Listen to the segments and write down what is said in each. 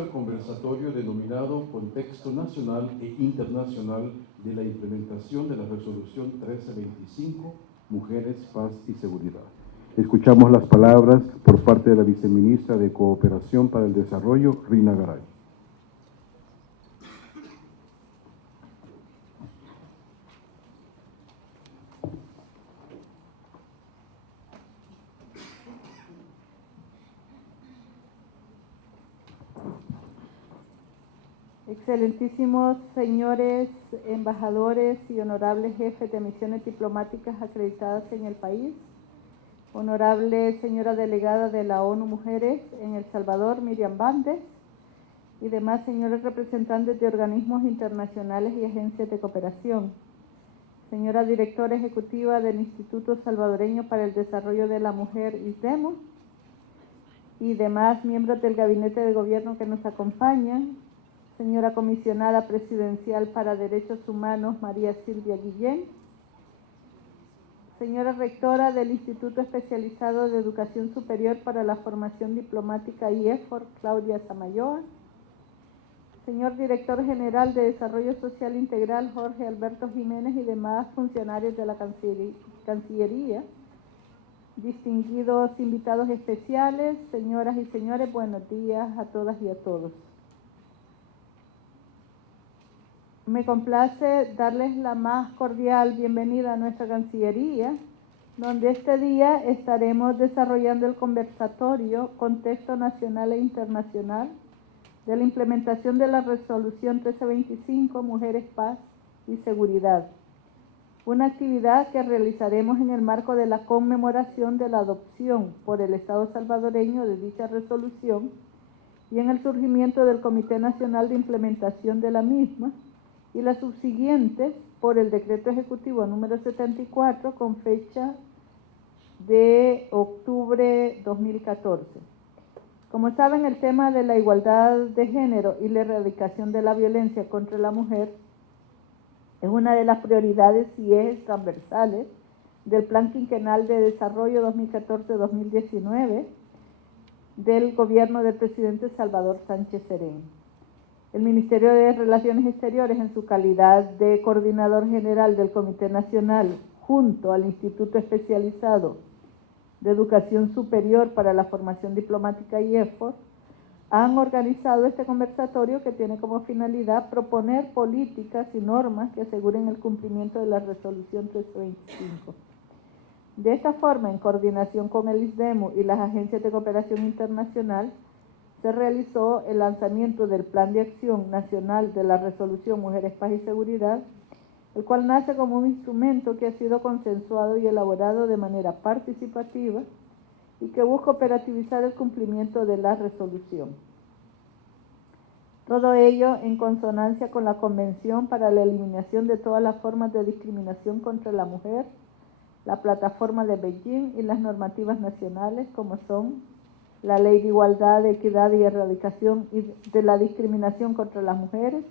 El conversatorio denominado Contexto Nacional e Internacional de la Implementación de la Resolución 1325, Mujeres, Paz y Seguridad. Escuchamos las palabras por parte de la Viceministra de Cooperación para el Desarrollo, Rina Garay. Excelentísimos señores embajadores y honorables jefes de misiones diplomáticas acreditadas en el país, honorable señora delegada de la ONU Mujeres en El Salvador, Miriam Bandes, y demás señores representantes de organismos internacionales y agencias de cooperación, señora directora ejecutiva del Instituto Salvadoreño para el Desarrollo de la Mujer, ISDEMO, y demás miembros del gabinete de gobierno que nos acompañan, señora comisionada presidencial para Derechos Humanos, María Silvia Guillén, señora rectora del Instituto Especializado de Educación Superior para la Formación Diplomática IEFOR, Claudia Samayoa, señor director general de Desarrollo Social Integral, Jorge Alberto Jiménez, y demás funcionarios de la Cancillería, distinguidos invitados especiales, señoras y señores, buenos días a todas y a todos. Me complace darles la más cordial bienvenida a nuestra Cancillería, donde este día estaremos desarrollando el conversatorio Contexto Nacional e Internacional de la implementación de la Resolución 1325, Mujeres, Paz y Seguridad. Una actividad que realizaremos en el marco de la conmemoración de la adopción por el Estado salvadoreño de dicha resolución y en el surgimiento del Comité Nacional de Implementación de la misma, y las subsiguientes por el Decreto Ejecutivo número 74 con fecha de octubre 2014. Como saben, el tema de la igualdad de género y la erradicación de la violencia contra la mujer es una de las prioridades y ejes transversales del Plan Quinquenal de Desarrollo 2014-2019 del gobierno del presidente Salvador Sánchez Serén. El Ministerio de Relaciones Exteriores, en su calidad de coordinador general del Comité Nacional, junto al Instituto Especializado de Educación Superior para la Formación Diplomática IEFOR, han organizado este conversatorio que tiene como finalidad proponer políticas y normas que aseguren el cumplimiento de la Resolución 1325. De esta forma, en coordinación con el ISDEMO y las agencias de cooperación internacional, se realizó el lanzamiento del Plan de Acción Nacional de la Resolución Mujeres, Paz y Seguridad, el cual nace como un instrumento que ha sido consensuado y elaborado de manera participativa y que busca operativizar el cumplimiento de la resolución. Todo ello en consonancia con la Convención para la Eliminación de todas las formas de discriminación contra la mujer, la Plataforma de Beijing y las normativas nacionales como son la Ley de Igualdad, Equidad y Erradicación de la Discriminación contra las Mujeres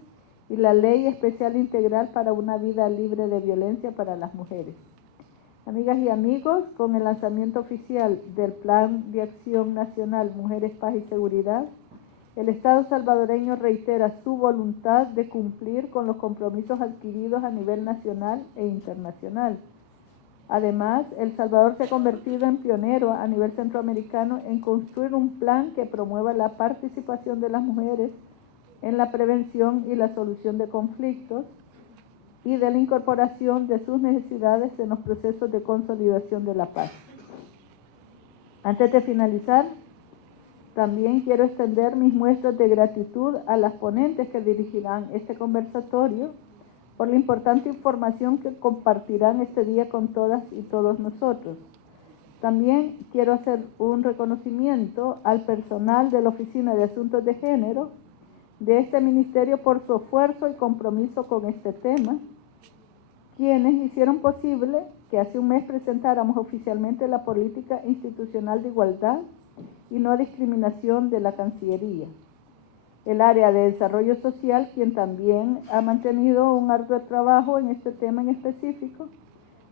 y la Ley Especial Integral para una Vida Libre de Violencia para las Mujeres. Amigas y amigos, con el lanzamiento oficial del Plan de Acción Nacional Mujeres, Paz y Seguridad, el Estado salvadoreño reitera su voluntad de cumplir con los compromisos adquiridos a nivel nacional e internacional. Además, El Salvador se ha convertido en pionero a nivel centroamericano en construir un plan que promueva la participación de las mujeres en la prevención y la solución de conflictos y de la incorporación de sus necesidades en los procesos de consolidación de la paz. Antes de finalizar, también quiero extender mis muestras de gratitud a las ponentes que dirigirán este conversatorio por la importante información que compartirán este día con todas y todos nosotros. También quiero hacer un reconocimiento al personal de la Oficina de Asuntos de Género de este ministerio por su esfuerzo y compromiso con este tema, quienes hicieron posible que hace un mes presentáramos oficialmente la política institucional de igualdad y no discriminación de la Cancillería. El área de desarrollo social, quien también ha mantenido un arduo trabajo en este tema en específico,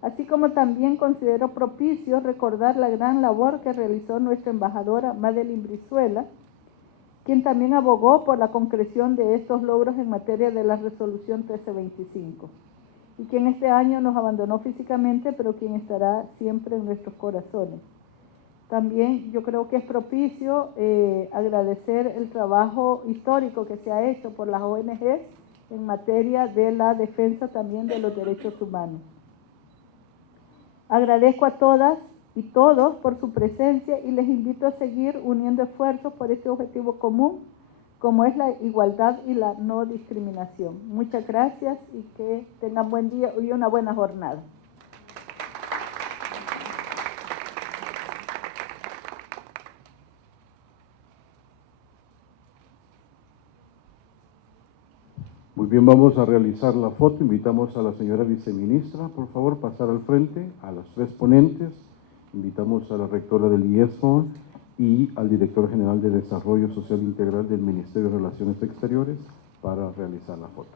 así como también considero propicio recordar la gran labor que realizó nuestra embajadora Madeline Brizuela, quien también abogó por la concreción de estos logros en materia de la resolución 1325, y quien este año nos abandonó físicamente, pero quien estará siempre en nuestros corazones. También yo creo que es propicio agradecer el trabajo histórico que se ha hecho por las ONGs en materia de la defensa también de los derechos humanos. Agradezco a todas y todos por su presencia y les invito a seguir uniendo esfuerzos por este objetivo común, como es la igualdad y la no discriminación. Muchas gracias y que tengan buen día y una buena jornada. Muy bien, vamos a realizar la foto. Invitamos a la señora viceministra, por favor, pasar al frente, a los tres ponentes. Invitamos a la rectora del IESFOR y al director general de Desarrollo Social Integral del Ministerio de Relaciones Exteriores para realizar la foto.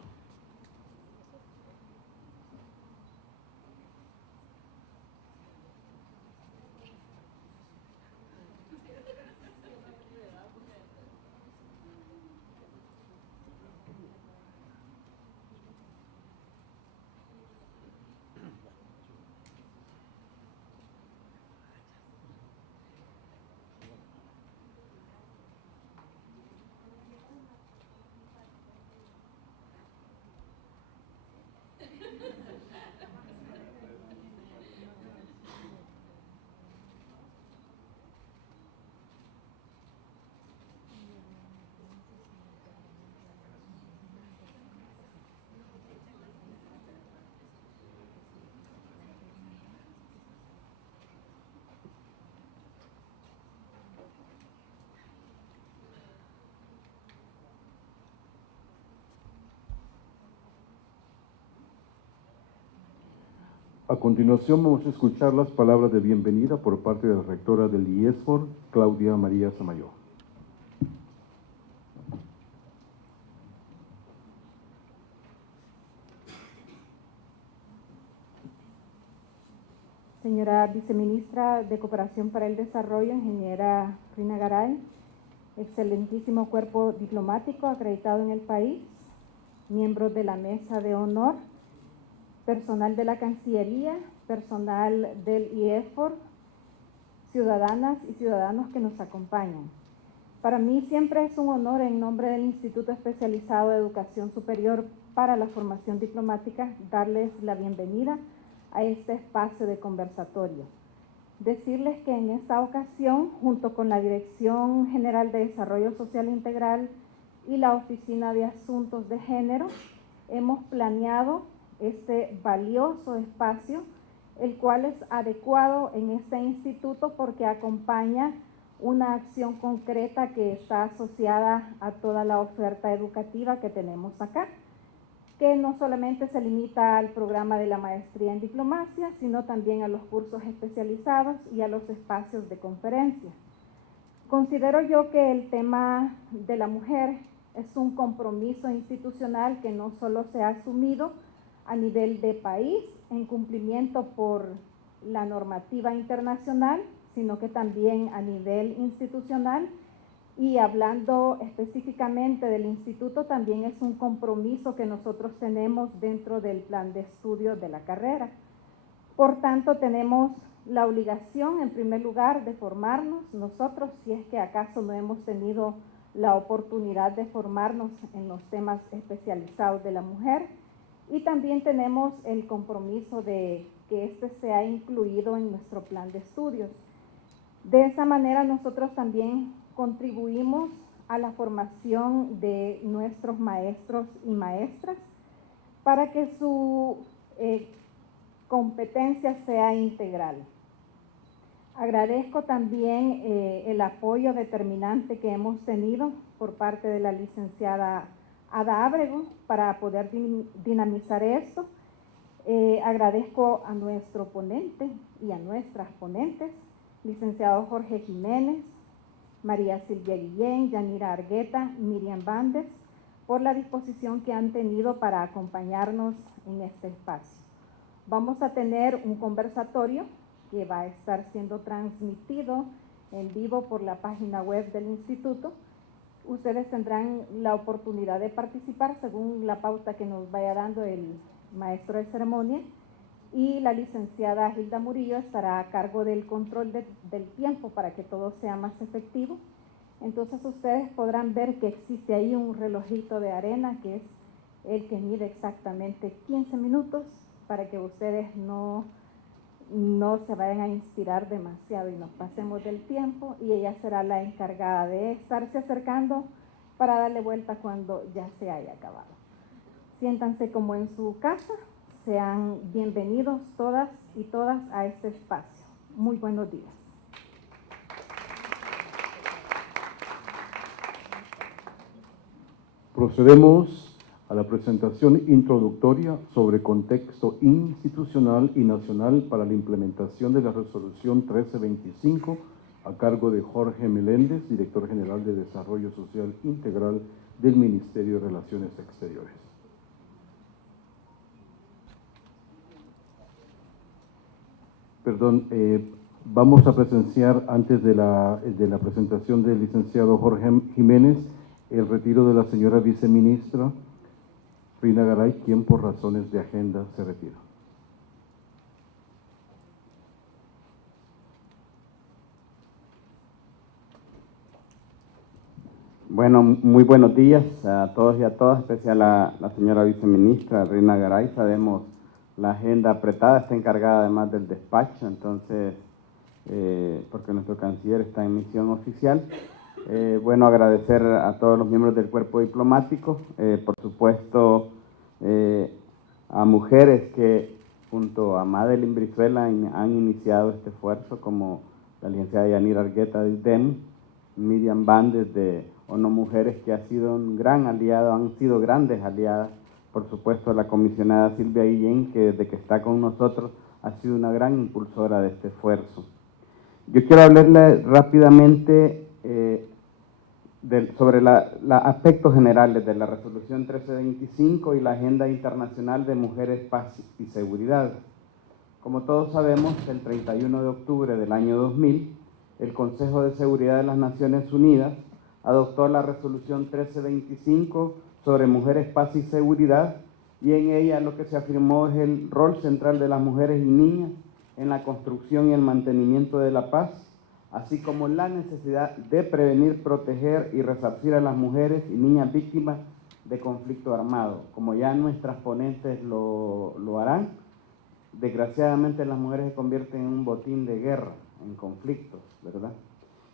A continuación vamos a escuchar las palabras de bienvenida por parte de la rectora del IESFOR, Claudia María Samayoa. Señora Viceministra de Cooperación para el Desarrollo, ingeniera Rina Garay, excelentísimo cuerpo diplomático acreditado en el país, miembros de la Mesa de Honor, personal de la Cancillería, personal del IESFOR, ciudadanas y ciudadanos que nos acompañan. Para mí siempre es un honor, en nombre del Instituto Especializado de Educación Superior para la Formación Diplomática, darles la bienvenida a este espacio de conversatorio. Decirles que en esta ocasión, junto con la Dirección General de Desarrollo Social Integral y la Oficina de Asuntos de Género, hemos planeado este valioso espacio, el cual es adecuado en este instituto porque acompaña una acción concreta que está asociada a toda la oferta educativa que tenemos acá, que no solamente se limita al programa de la maestría en diplomacia, sino también a los cursos especializados y a los espacios de conferencia. Considero yo que el tema de la mujer es un compromiso institucional que no solo se ha asumido a nivel de país en cumplimiento por la normativa internacional, sino que también a nivel institucional, y hablando específicamente del instituto, también es un compromiso que nosotros tenemos dentro del plan de estudio de la carrera. Por tanto, tenemos la obligación, en primer lugar, de formarnos nosotros, si es que acaso no hemos tenido la oportunidad de formarnos en los temas especializados de la mujer, y también tenemos el compromiso de que este sea incluido en nuestro plan de estudios. De esa manera nosotros también contribuimos a la formación de nuestros maestros y maestras para que su competencia sea integral. Agradezco también el apoyo determinante que hemos tenido por parte de la licenciada Ada Ábrego para poder dinamizar esto. Agradezco a nuestro ponente y a nuestras ponentes, licenciado Jorge Jiménez, María Silvia Guillén, Yanira Argueta, Miriam Bandes, por la disposición que han tenido para acompañarnos en este espacio. Vamos a tener un conversatorio que va a estar siendo transmitido en vivo por la página web del instituto, Ustedes tendrán la oportunidad de participar según la pauta que nos vaya dando el maestro de ceremonia, y la licenciada Hilda Murillo estará a cargo del control del tiempo para que todo sea más efectivo. Entonces ustedes podrán ver que existe ahí un relojito de arena que es el que mide exactamente 15 minutos para que ustedes no se vayan a inspirar demasiado y nos pasemos del tiempo, y ella será la encargada de estarse acercando para darle vuelta cuando ya se haya acabado. Siéntanse como en su casa, sean bienvenidos todas y todas a este espacio. Muy buenos días. Procedemos a la presentación introductoria sobre contexto institucional y nacional para la implementación de la Resolución 1325 a cargo de Jorge Meléndez, Director General de Desarrollo Social Integral del Ministerio de Relaciones Exteriores. Perdón, vamos a presenciar antes de la presentación del licenciado Jorge Jiménez el retiro de la señora viceministra Rina Garay, quien por razones de agenda se retira. Bueno, muy buenos días a todos y a todas, especial a la señora viceministra Rina Garay. Sabemos la agenda apretada, está encargada además del despacho, entonces, porque nuestro canciller está en misión oficial. Bueno, agradecer a todos los miembros del cuerpo diplomático, por supuesto a mujeres que junto a Madeline Brizuela han iniciado este esfuerzo, como la licenciada Yanira Argueta de DEM, Miriam Bandes de ONU Mujeres, que ha sido un gran aliado, han sido grandes aliadas, por supuesto la comisionada Silvia Guillén, que desde que está con nosotros ha sido una gran impulsora de este esfuerzo. Yo quiero hablarle rápidamente sobre los aspectos generales de la Resolución 1325 y la Agenda Internacional de Mujeres, Paz y Seguridad. Como todos sabemos, el 31 de octubre del año 2000, el Consejo de Seguridad de las Naciones Unidas adoptó la Resolución 1325 sobre Mujeres, Paz y Seguridad, y en ella lo que se afirmó es el rol central de las mujeres y niñas en la construcción y el mantenimiento de la paz, así como la necesidad de prevenir, proteger y resarcir a las mujeres y niñas víctimas de conflicto armado. Como ya nuestras ponentes lo harán, desgraciadamente las mujeres se convierten en un botín de guerra, en conflictos, ¿verdad?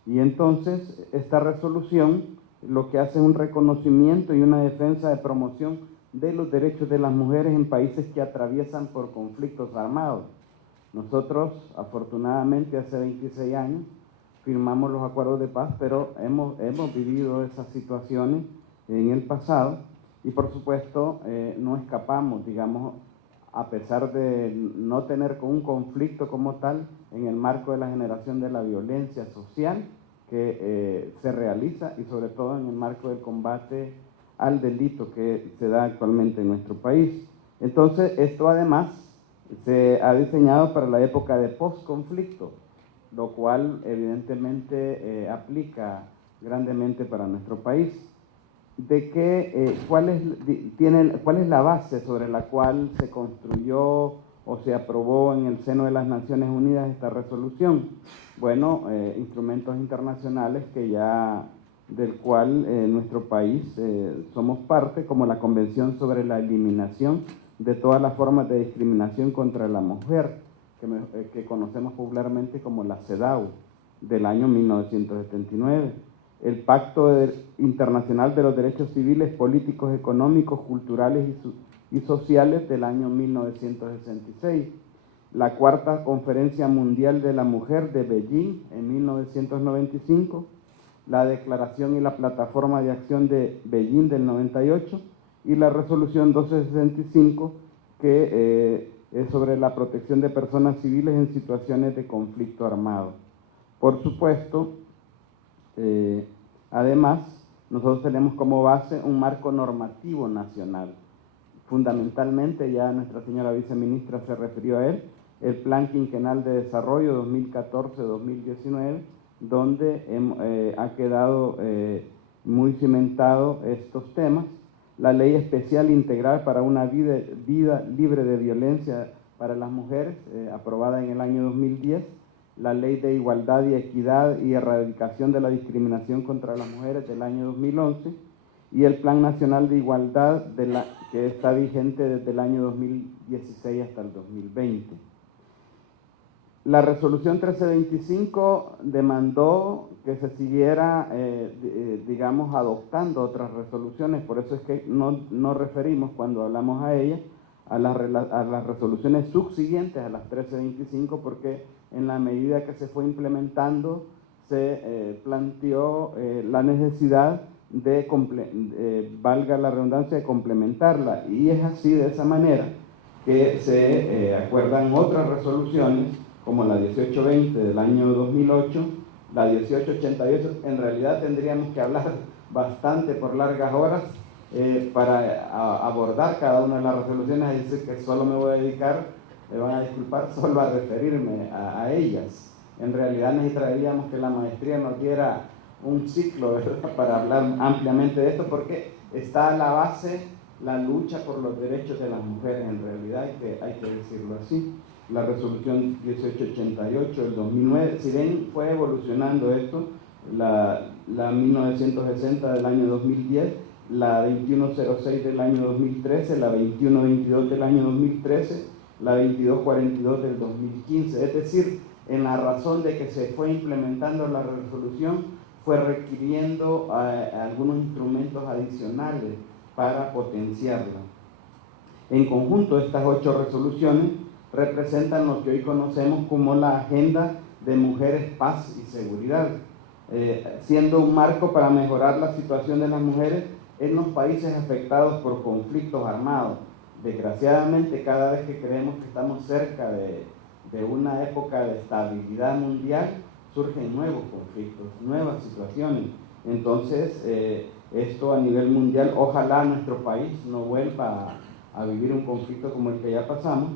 Y entonces esta resolución lo que hace es un reconocimiento y una defensa de promoción de los derechos de las mujeres en países que atraviesan por conflictos armados. Nosotros, afortunadamente, hace 26 años, firmamos los acuerdos de paz, pero hemos vivido esas situaciones en el pasado y por supuesto no escapamos, digamos, a pesar de no tener un conflicto como tal en el marco de la generación de la violencia social que se realiza y sobre todo en el marco del combate al delito que se da actualmente en nuestro país. Entonces, esto además se ha diseñado para la época de posconflicto, lo cual evidentemente aplica grandemente para nuestro país. ¿Cuál es la base sobre la cual se construyó o se aprobó en el seno de las Naciones Unidas esta resolución? Bueno, instrumentos internacionales del cual nuestro país somos parte, como la Convención sobre la Eliminación de todas las formas de discriminación contra la mujer, que conocemos popularmente como la CEDAW, del año 1979. El Pacto Internacional de los Derechos Civiles, Políticos, Económicos, Culturales y Sociales del año 1966. La Cuarta Conferencia Mundial de la Mujer de Beijing en 1995. La Declaración y la Plataforma de Acción de Beijing del 98. Y la Resolución 1265, que es sobre la protección de personas civiles en situaciones de conflicto armado. Por supuesto, además, nosotros tenemos como base un marco normativo nacional. Fundamentalmente, ya nuestra señora viceministra se refirió a él, el Plan Quinquenal de Desarrollo 2014-2019, donde ha quedado muy cimentado estos temas. La Ley Especial Integral para una vida libre de violencia para las mujeres, aprobada en el año 2010, la Ley de Igualdad y Equidad y Erradicación de la Discriminación contra las Mujeres del año 2011, y el Plan Nacional de Igualdad que está vigente desde el año 2016 hasta el 2020. La resolución 1325 demandó que se siguiera, digamos, adoptando otras resoluciones, por eso es que no referimos cuando hablamos a ella a las resoluciones subsiguientes a las 1325, porque en la medida que se fue implementando se planteó la necesidad de, valga la redundancia, de complementarla, y es así, de esa manera, que se acuerdan otras resoluciones, como la 1820 del año 2008, la 1888, en realidad tendríamos que hablar bastante por largas horas para abordar cada una de las resoluciones, es decir, que solo me voy a dedicar, me van a disculpar, solo a referirme a ellas. En realidad necesitaríamos que la maestría nos diera un ciclo, ¿verdad?, para hablar ampliamente de esto, porque está a la base la lucha por los derechos de las mujeres, en realidad hay que decirlo así. La resolución 1888 del 2009, si bien fue evolucionando esto, la 1960 del año 2010, la 2106 del año 2013, la 2122 del año 2013, la 2242 del 2015, es decir, en la razón de que se fue implementando la resolución, fue requiriendo algunos instrumentos adicionales para potenciarla. En conjunto, estas 8 resoluciones representan lo que hoy conocemos como la Agenda de Mujeres, Paz y Seguridad, siendo un marco para mejorar la situación de las mujeres en los países afectados por conflictos armados. Desgraciadamente, cada vez que creemos que estamos cerca de una época de estabilidad mundial, surgen nuevos conflictos, nuevas situaciones. Entonces, esto a nivel mundial, ojalá nuestro país no vuelva a vivir un conflicto como el que ya pasamos,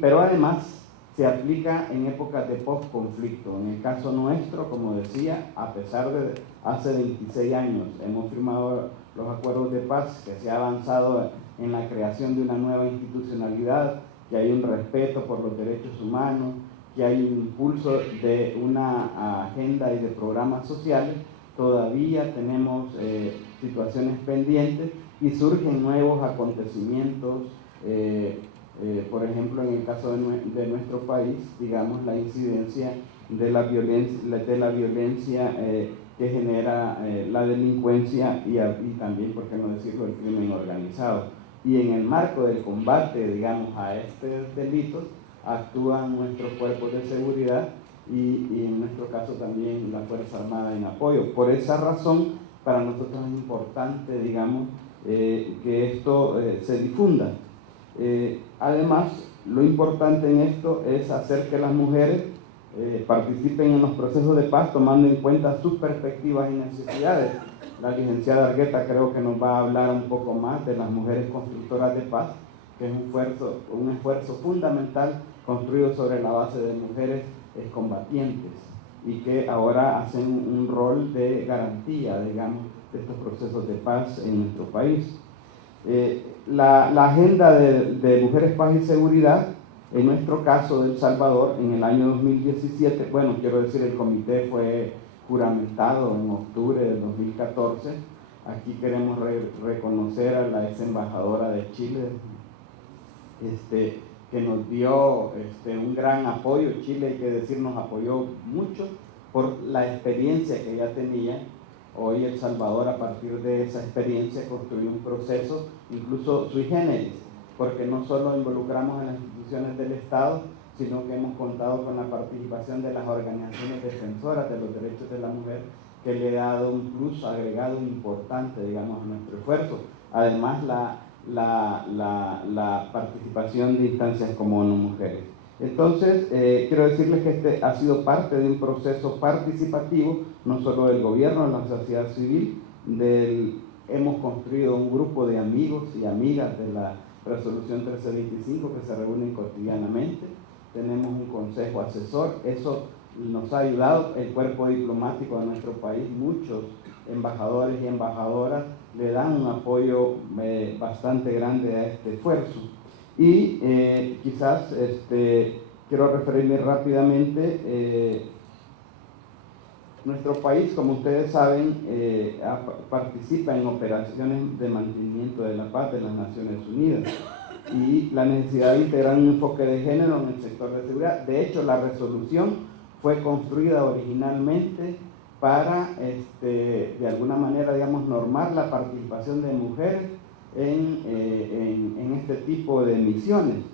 pero además se aplica en épocas de post-conflicto. En el caso nuestro, como decía, a pesar de hace 26 años hemos firmado los acuerdos de paz, que se ha avanzado en la creación de una nueva institucionalidad, que hay un respeto por los derechos humanos, que hay un impulso de una agenda y de programas sociales, todavía tenemos situaciones pendientes y surgen nuevos acontecimientos. Por ejemplo, en el caso de nuestro país, digamos, la incidencia de la violencia que genera la delincuencia y también, por qué no decirlo, el crimen organizado. Y en el marco del combate, digamos, a estos delitos, actúan nuestros cuerpos de seguridad y en nuestro caso también la Fuerza Armada en apoyo. Por esa razón, para nosotros es importante, digamos, que esto se difunda. Además, lo importante en esto es hacer que las mujeres participen en los procesos de paz tomando en cuenta sus perspectivas y necesidades. La licenciada Argueta creo que nos va a hablar un poco más de las mujeres constructoras de paz, que es un esfuerzo fundamental construido sobre la base de mujeres combatientes y que ahora hacen un rol de garantía, digamos, de estos procesos de paz en nuestro país. La agenda de Mujeres, Paz y Seguridad, en nuestro caso de El Salvador, en el año 2017, bueno, quiero decir, el comité fue juramentado en octubre del 2014. Aquí queremos reconocer a la ex embajadora de Chile, que nos dio un gran apoyo. Chile, hay que decir, nos apoyó mucho por la experiencia que ya tenía. Hoy El Salvador, a partir de esa experiencia, construyó un proceso incluso sui generis, porque no solo involucramos a las instituciones del Estado, sino que hemos contado con la participación de las organizaciones defensoras de los derechos de la mujer, que le ha dado un plus agregado importante, digamos, a nuestro esfuerzo. Además, la participación de instancias como ONU Mujeres. Entonces, quiero decirles que este ha sido parte de un proceso participativo, no solo del gobierno, de la sociedad civil, hemos construido un grupo de amigos y amigas de la resolución 1325 que se reúnen cotidianamente, tenemos un consejo asesor, eso nos ha ayudado, el cuerpo diplomático de nuestro país, muchos embajadores y embajadoras le dan un apoyo bastante grande a este esfuerzo. Y quizás quiero referirme rápidamente. Nuestro país, como ustedes saben, participa en operaciones de mantenimiento de la paz de las Naciones Unidas y la necesidad de integrar un enfoque de género en el sector de seguridad. De hecho, la resolución fue construida originalmente para, de alguna manera, digamos, normar la participación de mujeres en este tipo de misiones.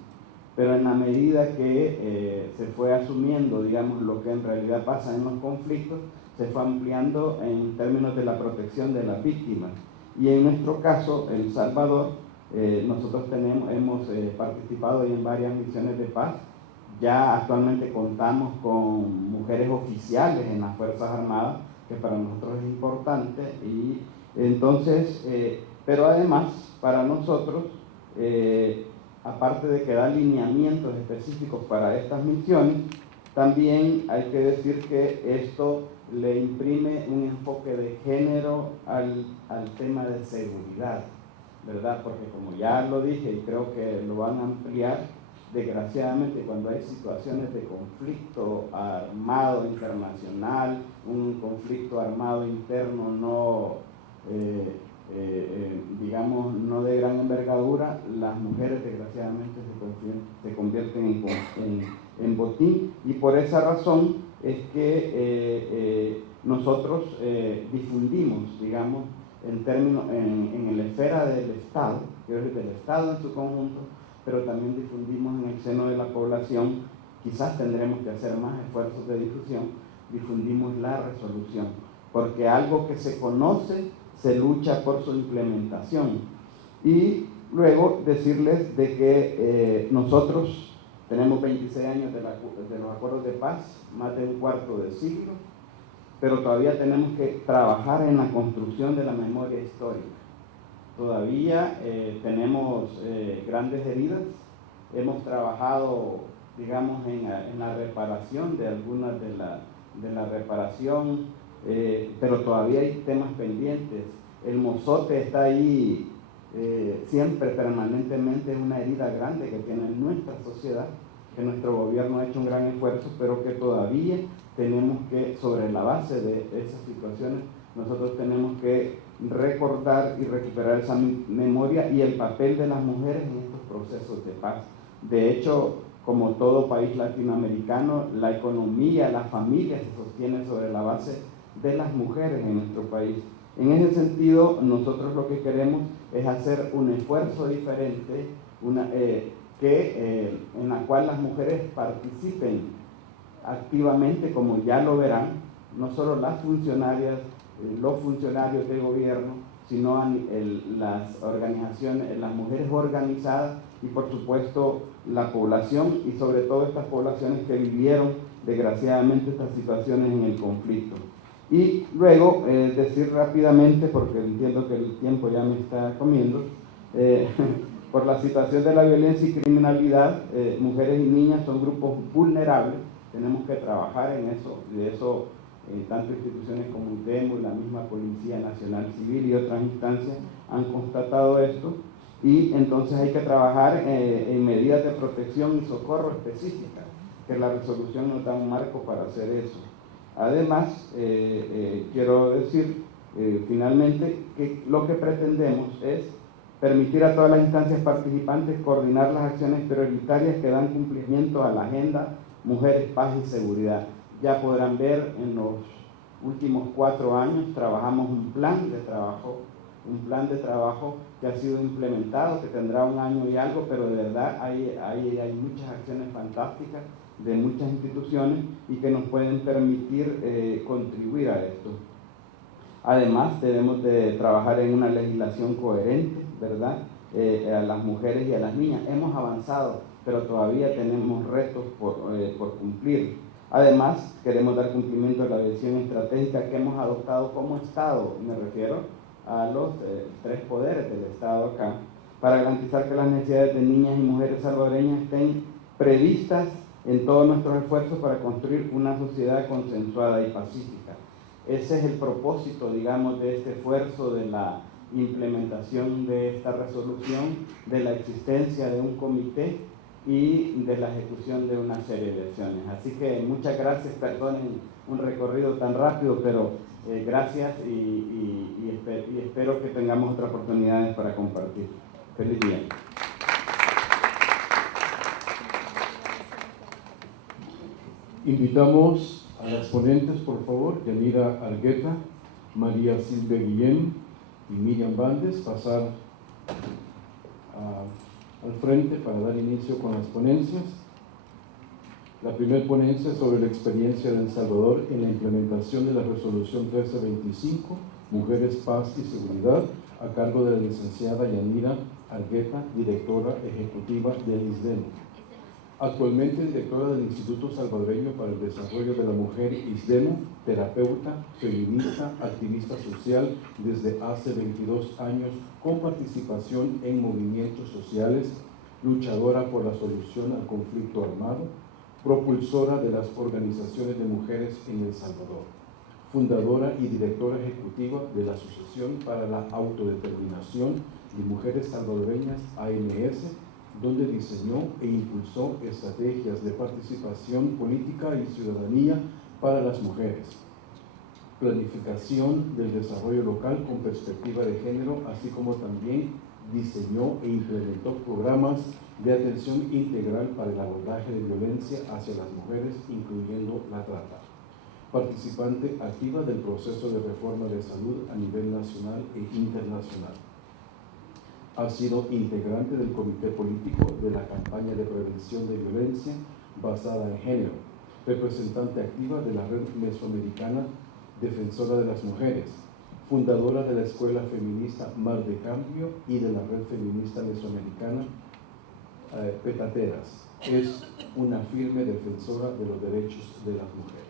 Pero en la medida que se fue asumiendo, digamos, lo que en realidad pasa en los conflictos, se fue ampliando en términos de la protección de las víctimas. Y en nuestro caso, El Salvador, nosotros hemos participado en varias misiones de paz. Ya actualmente contamos con mujeres oficiales en las Fuerzas Armadas, que para nosotros es importante. Y entonces, pero además, para nosotros, aparte de que da lineamientos específicos para estas misiones, también hay que decir que esto le imprime un enfoque de género al tema de seguridad, ¿verdad? Porque como ya lo dije y creo que lo van a ampliar, desgraciadamente cuando hay situaciones de conflicto armado internacional, un conflicto armado interno no, digamos, no de gran envergadura, las mujeres desgraciadamente se convierten en botín, y por esa razón es que nosotros difundimos, digamos, en la esfera del Estado, quiero decir, del Estado en su conjunto, pero también difundimos en el seno de la población. Quizás tendremos que hacer más esfuerzos de difusión. Difundimos la resolución, porque algo que se conoce se lucha por su implementación. Y luego decirles de que nosotros tenemos 26 años de los acuerdos de paz, más de un cuarto de siglo, pero todavía tenemos que trabajar en la construcción de la memoria histórica. Todavía tenemos grandes heridas. Hemos trabajado, digamos, en la reparación de algunas de la reparación, pero todavía hay temas pendientes. El mozote está ahí siempre, permanentemente, es una herida grande que tiene nuestra sociedad, que nuestro gobierno ha hecho un gran esfuerzo, pero que todavía tenemos que, sobre la base de esas situaciones, nosotros tenemos que recordar y recuperar esa memoria y el papel de las mujeres en estos procesos de paz. De hecho, como todo país latinoamericano, la economía, la familia se sostiene sobre la base de las mujeres en nuestro país. En ese sentido, nosotros lo que queremos es hacer un esfuerzo diferente, en la cual las mujeres participen activamente, como ya lo verán, no solo las funcionarias, los funcionarios de gobierno, sino las organizaciones, las mujeres organizadas y por supuesto la población, y sobre todo estas poblaciones que vivieron desgraciadamente estas situaciones en el conflicto. Y luego decir rápidamente, porque entiendo que el tiempo ya me está comiendo, por la situación de la violencia y criminalidad, mujeres y niñas son grupos vulnerables. Tenemos que trabajar en eso, de eso tanto instituciones como UTEMO, la misma Policía Nacional Civil y otras instancias han constatado esto, y entonces hay que trabajar en medidas de protección y socorro específicas, que la resolución nos da un marco para hacer eso. Además, quiero decir finalmente que lo que pretendemos es permitir a todas las instancias participantes coordinar las acciones prioritarias que dan cumplimiento a la Agenda Mujeres, Paz y Seguridad. Ya podrán ver, en los últimos 4 años trabajamos un plan de trabajo que ha sido implementado, que tendrá 1 año y algo, pero de verdad hay muchas acciones fantásticas de muchas instituciones y que nos pueden permitir contribuir a esto. Además, debemos de trabajar en una legislación coherente, ¿verdad? A las mujeres y a las niñas. Hemos avanzado, pero todavía tenemos retos por cumplir. Además, queremos dar cumplimiento a la visión estratégica que hemos adoptado como Estado, me refiero a los 3 poderes del Estado acá, para garantizar que las necesidades de niñas y mujeres salvadoreñas estén previstas en todos nuestros esfuerzos para construir una sociedad consensuada y pacífica. Ese es el propósito, digamos, de este esfuerzo de la implementación de esta resolución, de la existencia de un comité y de la ejecución de una serie de acciones. Así que muchas gracias, perdonen un recorrido tan rápido, pero gracias y espero que tengamos otras oportunidades para compartir. Feliz día. Invitamos a las ponentes, por favor, Yanira Argueta, María Silvia Guillén y Miriam Bandes, pasar al frente para dar inicio con las ponencias. La primera ponencia es sobre la experiencia de El Salvador en la implementación de la Resolución 1325, Mujeres, Paz y Seguridad, a cargo de la licenciada Yanira Argueta, directora ejecutiva del ISDEM. Actualmente directora del Instituto Salvadoreño para el Desarrollo de la Mujer ISDEMO, terapeuta, feminista, activista social desde hace 22 años, con participación en movimientos sociales, luchadora por la solución al conflicto armado, propulsora de las organizaciones de mujeres en El Salvador, fundadora y directora ejecutiva de la Asociación para la Autodeterminación de Mujeres Salvadoreñas, AMS, donde diseñó e impulsó estrategias de participación política y ciudadanía para las mujeres, planificación del desarrollo local con perspectiva de género, así como también diseñó e implementó programas de atención integral para el abordaje de violencia hacia las mujeres, incluyendo la trata. Participante activa del proceso de reforma de salud a nivel nacional e internacional. Ha sido integrante del comité político de la campaña de prevención de violencia basada en género, representante activa de la Red Mesoamericana Defensora de las Mujeres, fundadora de la Escuela Feminista Mar de Cambio y de la Red Feminista Mesoamericana Petateras. Es una firme defensora de los derechos de las mujeres.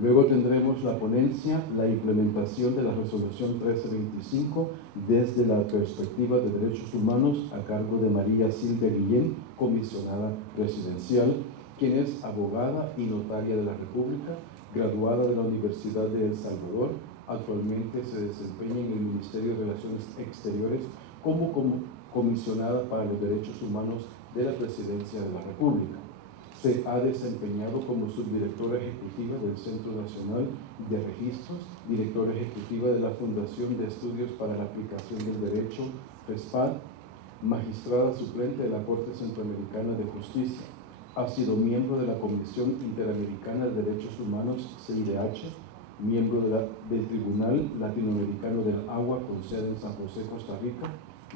Luego tendremos la ponencia, la implementación de la Resolución 1325 desde la perspectiva de derechos humanos, a cargo de María Silvia Guillén, comisionada presidencial, quien es abogada y notaria de la República, graduada de la Universidad de El Salvador. Actualmente se desempeña en el Ministerio de Relaciones Exteriores como comisionada para los derechos humanos de la Presidencia de la República. Se ha desempeñado como subdirectora ejecutiva del Centro Nacional de Registros, directora ejecutiva de la Fundación de Estudios para la Aplicación del Derecho, FESPAD, magistrada suplente de la Corte Centroamericana de Justicia. Ha sido miembro de la Comisión Interamericana de Derechos Humanos, CIDH, miembro del Tribunal Latinoamericano del Agua con sede en San José, Costa Rica,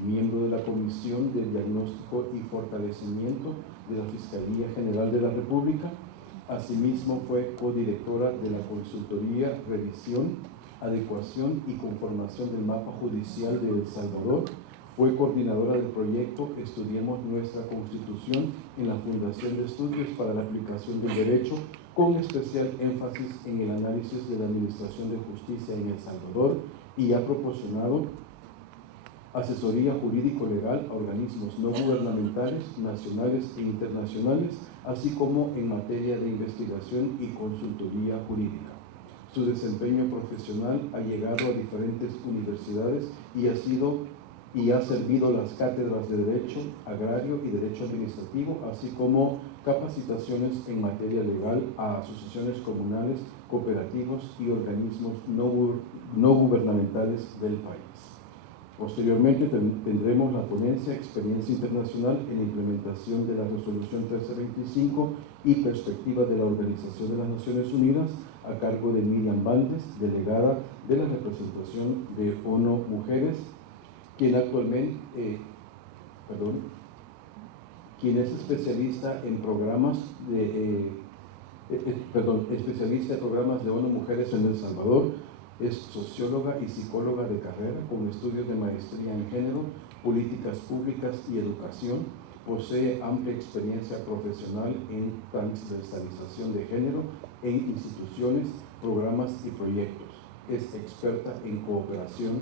miembro de la Comisión de Diagnóstico y Fortalecimiento de la Fiscalía General de la República. Asimismo, fue codirectora de la Consultoría, Revisión, Adecuación y Conformación del Mapa Judicial de El Salvador. Fue coordinadora del proyecto Estudiemos Nuestra Constitución en la Fundación de Estudios para la Aplicación del Derecho, con especial énfasis en el análisis de la Administración de Justicia en El Salvador, y ha proporcionado asesoría jurídico-legal a organismos no gubernamentales, nacionales e internacionales, así como en materia de investigación y consultoría jurídica. Su desempeño profesional ha llegado a diferentes universidades y ha servido las cátedras de Derecho Agrario y Derecho Administrativo, así como capacitaciones en materia legal a asociaciones comunales, cooperativos y organismos no gubernamentales del país. Posteriormente tendremos la ponencia Experiencia Internacional en la implementación de la Resolución 1325 y perspectiva de la Organización de las Naciones Unidas, a cargo de Miriam Bandes, delegada de la representación de ONU Mujeres, quien es especialista en programas especialista en programas de ONU Mujeres en El Salvador. Es socióloga y psicóloga de carrera, con estudios de maestría en género, políticas públicas y educación. Posee amplia experiencia profesional en transversalización de género en instituciones, programas y proyectos. Es experta en cooperación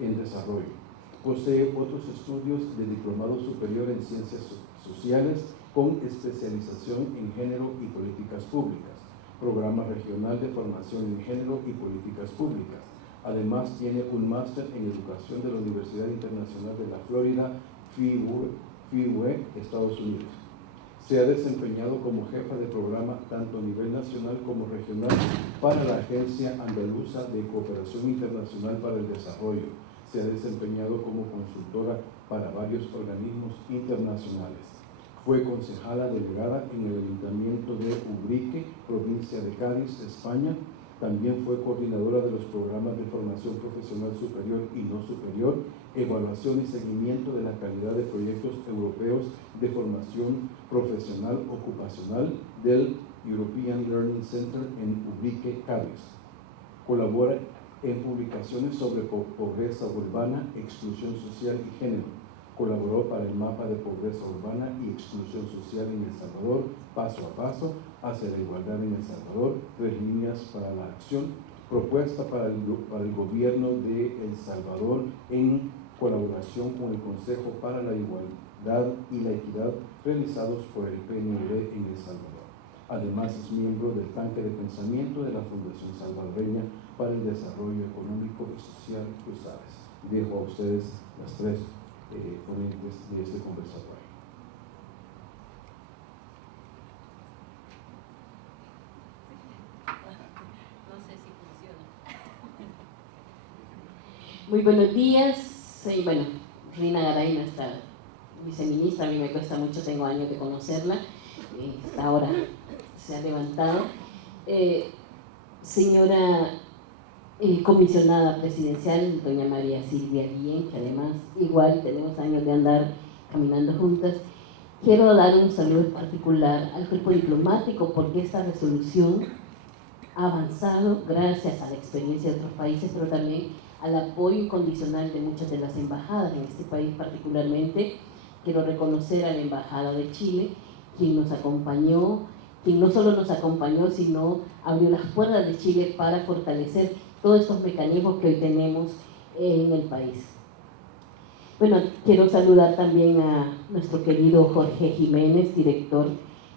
en desarrollo. Posee otros estudios de diplomado superior en ciencias sociales con especialización en género y políticas públicas. Programa Regional de Formación en Género y Políticas Públicas. Además, tiene un máster en Educación de la Universidad Internacional de la Florida, FIUE, Estados Unidos. Se ha desempeñado como jefa de programa tanto a nivel nacional como regional para la Agencia Andaluza de Cooperación Internacional para el Desarrollo. Se ha desempeñado como consultora para varios organismos internacionales. Fue concejala delegada en el Ayuntamiento de Ubrique, provincia de Cádiz, España. También fue coordinadora de los programas de formación profesional superior y no superior, evaluación y seguimiento de la calidad de proyectos europeos de formación profesional ocupacional del European Learning Center en Ubrique, Cádiz. Colabora en publicaciones sobre pobreza urbana, exclusión social y género. Colaboró para el mapa de pobreza urbana y exclusión social en El Salvador, paso a paso, hacia la igualdad en El Salvador, 3 líneas para la acción, propuesta para el gobierno de El Salvador en colaboración con el Consejo para la Igualdad y la Equidad, realizados por el PNUD en El Salvador. Además, es miembro del Tanque de Pensamiento de la Fundación Salvadoreña para el Desarrollo Económico y Social Cruzadas. Dejo a ustedes las 3 ponentes de este conversatorio. No sé si funciona. Muy buenos días. Soy, Rina Garay, nuestra viceministra. A mí me cuesta mucho, tengo años de conocerla. Hasta ahora se ha levantado. Señora comisionada presidencial, doña María Silvia Guillén, que además igual tenemos años de andar caminando juntas. Quiero dar un saludo particular al cuerpo diplomático porque esta resolución ha avanzado gracias a la experiencia de otros países, pero también al apoyo incondicional de muchas de las embajadas en este país. Particularmente quiero reconocer a la Embajada de Chile, quien nos acompañó, quien no solo nos acompañó, sino abrió las puertas de Chile para fortalecer todos estos mecanismos que hoy tenemos en el país. Bueno, quiero saludar también a nuestro querido Jorge Jiménez, director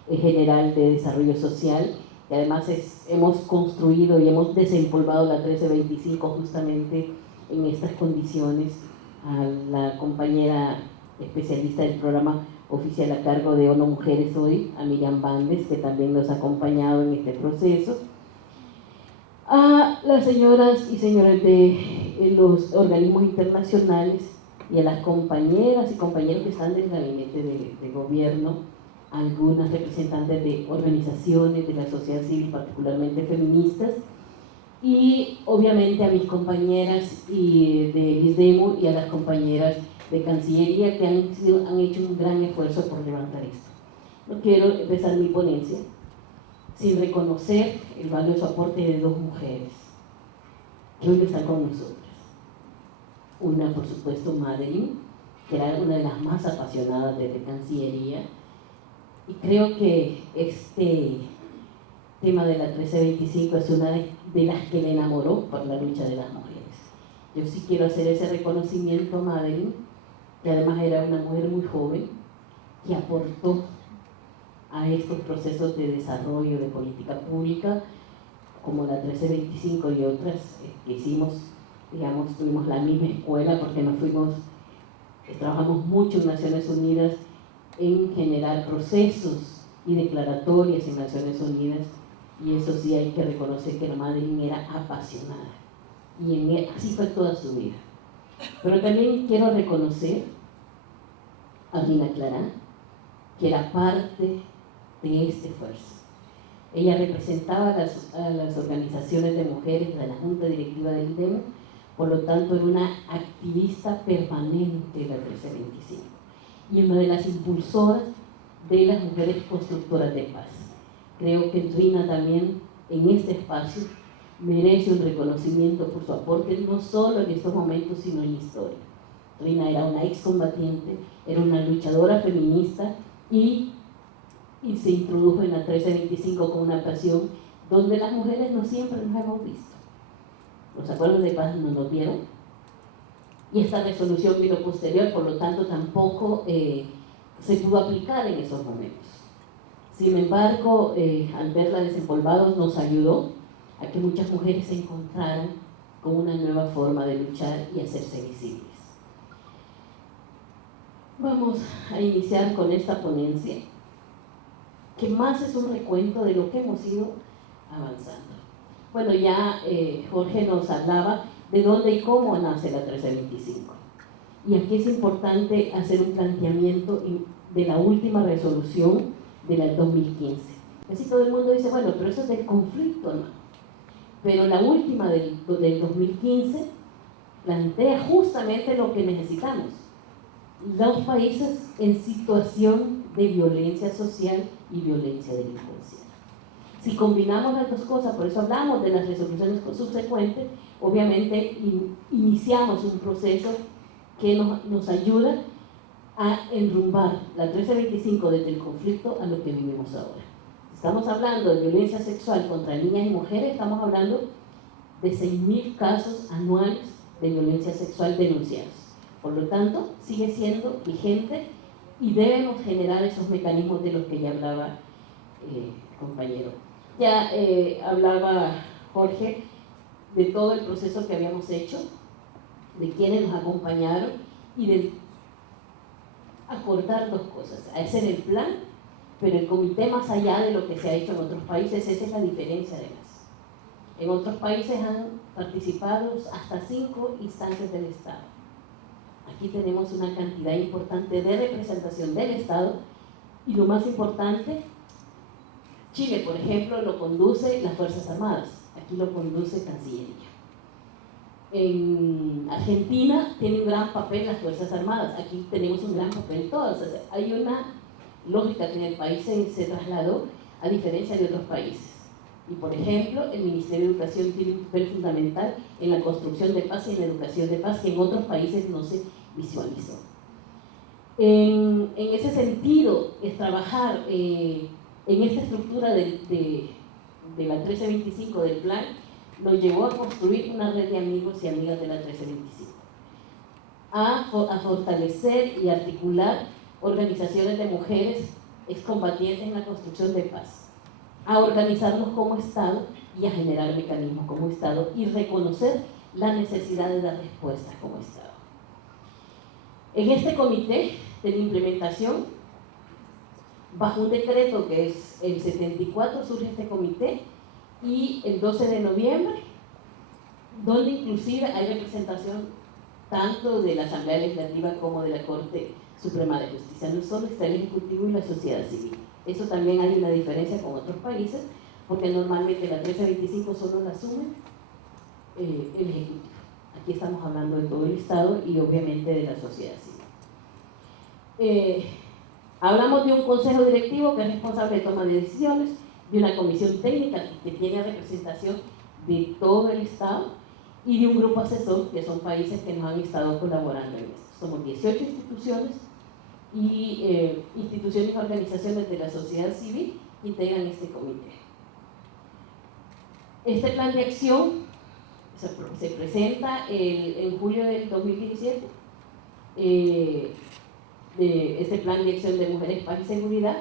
general de Desarrollo Social, que además hemos construido y hemos desempolvado la 1325 justamente en estas condiciones, a la compañera especialista del programa oficial a cargo de ONU Mujeres Hoy, a Miriam Bandes, que también nos ha acompañado en este proceso, a las señoras y señores de los organismos internacionales y a las compañeras y compañeros que están del gabinete de gobierno, algunas representantes de organizaciones de la sociedad civil, particularmente feministas, y obviamente a mis compañeras de ISDEMO y a las compañeras de Cancillería que han hecho un gran esfuerzo por levantar esto. No quiero empezar mi ponencia sin reconocer el valioso aporte de 2 mujeres que hoy están con nosotras. Una, por supuesto, Madeline, que era una de las más apasionadas de Cancillería, y creo que este tema de la 1325 es una de las que le enamoró por la lucha de las mujeres. Yo sí quiero hacer ese reconocimiento a Madeline, que además era una mujer muy joven, que aportó a estos procesos de desarrollo de política pública, como la 1325 y otras que hicimos, digamos, tuvimos la misma escuela porque trabajamos mucho en Naciones Unidas en generar procesos y declaratorias en Naciones Unidas, y eso sí hay que reconocer que la Madeline era apasionada, y así fue toda su vida. Pero también quiero reconocer a Rina Clará, que era parte de este esfuerzo. Ella representaba a las organizaciones de mujeres de la Junta Directiva del IDEMO, por lo tanto era una activista permanente de la 1325 y una de las impulsoras de las mujeres constructoras de paz. Creo que Rina también en este espacio merece un reconocimiento por su aporte, no solo en estos momentos, sino en la historia. Rina era una excombatiente, era una luchadora feminista y se introdujo en la 1325 con una pasión donde las mujeres no siempre nos hemos visto. Los acuerdos de paz no nos vieron y esta resolución vino posterior, por lo tanto tampoco se pudo aplicar en esos momentos. Sin embargo, al verla desempolvados nos ayudó a que muchas mujeres se encontraran con una nueva forma de luchar y hacerse visibles. Vamos a iniciar con esta ponencia, que más es un recuento de lo que hemos ido avanzando. Bueno, ya Jorge nos hablaba de dónde y cómo nace la 1325. Y aquí es importante hacer un planteamiento de la última resolución de la 2015. Así todo el mundo dice, bueno, pero eso es del conflicto, ¿no? Pero la última del 2015 plantea justamente lo que necesitamos. Los países en situación de violencia social y violencia delincuencial. Si combinamos las dos cosas, por eso hablamos de las resoluciones subsecuentes, obviamente iniciamos un proceso que nos ayuda a enrumbar la 1325 desde el conflicto a lo que vivimos ahora. Estamos hablando de violencia sexual contra niñas y mujeres, estamos hablando de 6.000 casos anuales de violencia sexual denunciados. Por lo tanto, sigue siendo vigente y debemos generar esos mecanismos de los que ya hablaba compañero. Ya hablaba Jorge de todo el proceso que habíamos hecho, de quienes nos acompañaron y de acordar dos cosas, hacer el plan, pero el comité, más allá de lo que se ha hecho en otros países, esa es la diferencia además. En otros países han participado hasta 5 instancias del Estado. Aquí tenemos una cantidad importante de representación del Estado y lo más importante, Chile, por ejemplo, lo conduce las Fuerzas Armadas, aquí lo conduce Cancillería. En Argentina tiene un gran papel las Fuerzas Armadas, aquí tenemos un gran papel todas. O sea, hay una lógica que en el país se trasladó a diferencia de otros países. Y por ejemplo, el Ministerio de Educación tiene un papel fundamental en la construcción de paz y en la educación de paz que en otros países no se visualizó. En ese sentido, es trabajar en esta estructura de la 1325 del plan, nos llevó a construir una red de amigos y amigas de la 1325, a fortalecer y articular organizaciones de mujeres excombatientes en la construcción de paz, a organizarnos como Estado y a generar mecanismos como Estado y reconocer la necesidad de dar respuestas como Estado. En este comité de la implementación, bajo un decreto que es el 74, surge este comité, y el 12 de noviembre, donde inclusive hay representación tanto de la Asamblea Legislativa como de la Corte Suprema de Justicia. No solo está el Ejecutivo y la sociedad civil. Eso también hay una diferencia con otros países, porque normalmente la 1325 solo la asume el Ejecutivo. Aquí estamos hablando de todo el Estado y obviamente de la sociedad civil. Hablamos de un consejo directivo que es responsable de toma de decisiones, de una comisión técnica que tiene representación de todo el Estado y de un grupo asesor que son países que nos han estado colaborando en esto. Somos 18 instituciones y instituciones y organizaciones de la sociedad civil integran este comité. Este plan de acción se presenta en julio del 2017, de este plan de acción de Mujeres, Paz y Seguridad,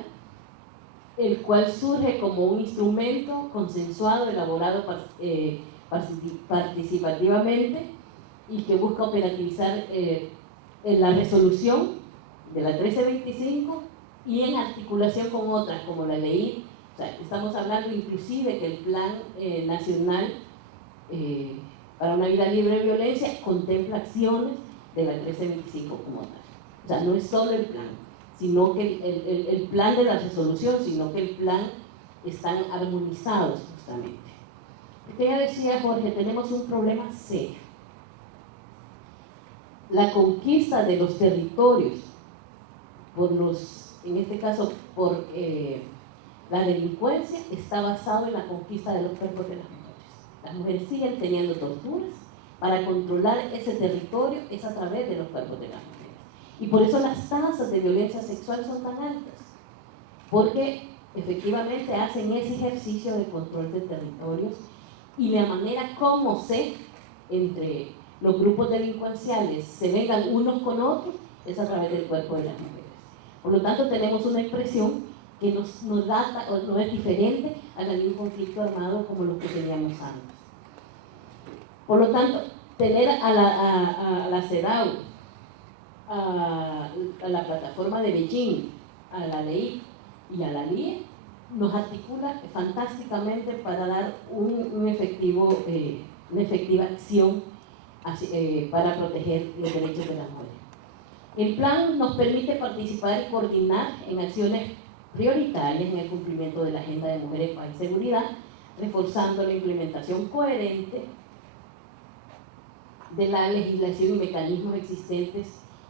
el cual surge como un instrumento consensuado, elaborado participativamente y que busca operativizar en la resolución de la 1325 y en articulación con otras como la ley. O sea, estamos hablando inclusive que el Plan Nacional para una vida libre de violencia contempla acciones de la 1325 como tal. O sea, no es solo el plan, sino que el plan de la resolución, sino que el plan están armonizados justamente. Porque ya decía Jorge, tenemos un problema serio. La conquista de los territorios, en este caso por la delincuencia, está basado en la conquista de los cuerpos de las mujeres. Las mujeres siguen teniendo torturas, para controlar ese territorio es a través de los cuerpos de las mujeres. Y por eso las tasas de violencia sexual son tan altas, porque efectivamente hacen ese ejercicio de control de territorios y la manera como entre los grupos delincuenciales se vengan unos con otros es a través del cuerpo de las mujeres. Por lo tanto, tenemos una expresión que nos data o no es diferente a la de un conflicto armado como los que teníamos antes. Por lo tanto, tener a la CEDAW, a la plataforma de Beijing, a la LEI y a la LIE, nos articula fantásticamente para dar una efectiva acción para proteger los derechos de las mujeres. El plan nos permite participar y coordinar en acciones prioritarias en el cumplimiento de la Agenda de Mujeres, Paz y Seguridad, reforzando la implementación coherente de la legislación y mecanismos existentes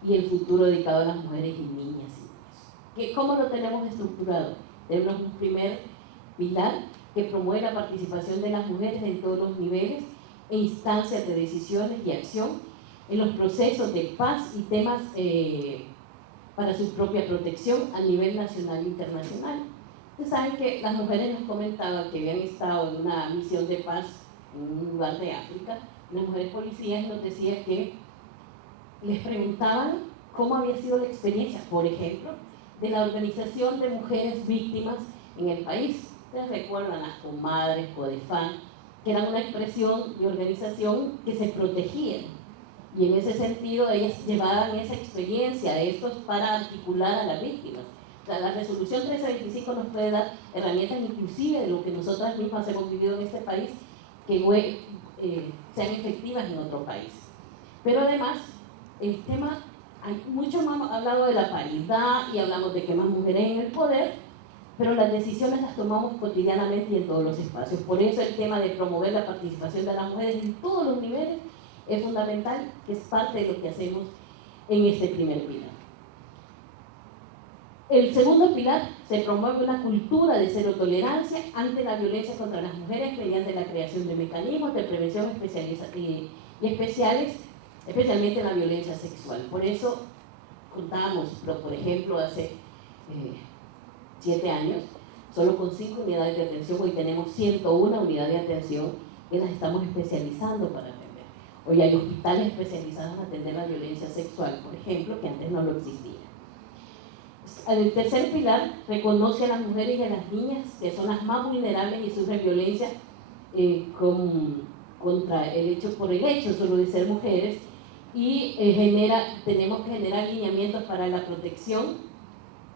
y el futuro dedicado a las mujeres y niñas. ¿Cómo lo tenemos estructurado? Tenemos un primer pilar que promueve la participación de las mujeres en todos los niveles e instancias de decisiones y acción en los procesos de paz y temas para su propia protección a nivel nacional e internacional. Ustedes saben que las mujeres nos comentaban que habían estado en una misión de paz en un lugar de África. Las mujeres policías nos decían que les preguntaban cómo había sido la experiencia, por ejemplo, de la organización de mujeres víctimas en el país. Ustedes recuerdan las comadres, CODEFAN, que eran una expresión de organización que se protegían. Y en ese sentido ellas llevaban esa experiencia a estos para articular a las víctimas. O sea, la resolución 1325 nos puede dar herramientas inclusive de lo que nosotras mismas hemos vivido en este país, que sean efectivas en otro país. Pero además, el tema, hay mucho más hablado de la paridad y hablamos de que más mujeres en el poder, pero las decisiones las tomamos cotidianamente y en todos los espacios. Por eso el tema de promover la participación de las mujeres en todos los niveles es fundamental, que es parte de lo que hacemos en este primer pilar. El segundo pilar, se promueve una cultura de cero tolerancia ante la violencia contra las mujeres mediante la creación de mecanismos de prevención y especiales, especialmente en la violencia sexual. Por eso contábamos, por ejemplo, hace 7 años, solo con 5 unidades de atención. Hoy tenemos 101 unidades de atención que las estamos especializando para atender. Hoy hay hospitales especializados en atender la violencia sexual, por ejemplo, que antes no lo existía. El tercer pilar reconoce a las mujeres y a las niñas, que son las más vulnerables y sufren violencia contra el hecho, por el hecho solo de ser mujeres, y tenemos que generar lineamientos para la protección,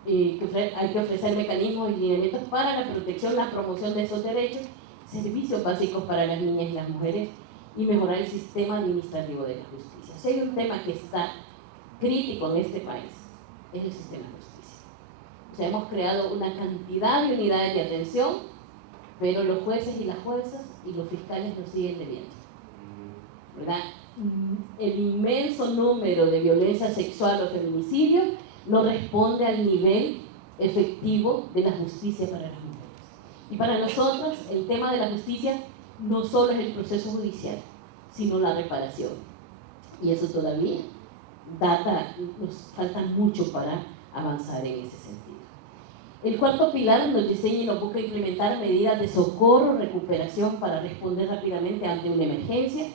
hay que ofrecer mecanismos y lineamientos para la protección, la promoción de esos derechos, servicios básicos para las niñas y las mujeres, y mejorar el sistema administrativo de la justicia. Si hay un tema que está crítico en este país, es el sistema de justicia. O sea, hemos creado una cantidad de unidades de atención, pero los jueces y las juezas y los fiscales nos siguen debiendo, ¿verdad? El inmenso número de violencia sexual o feminicidio no responde al nivel efectivo de la justicia para las mujeres. Y para nosotros, el tema de la justicia no solo es el proceso judicial, sino la reparación. Y eso todavía nos falta mucho para avanzar en ese sentido. El cuarto pilar nos diseña y nos busca implementar medidas de socorro, recuperación para responder rápidamente ante una emergencia,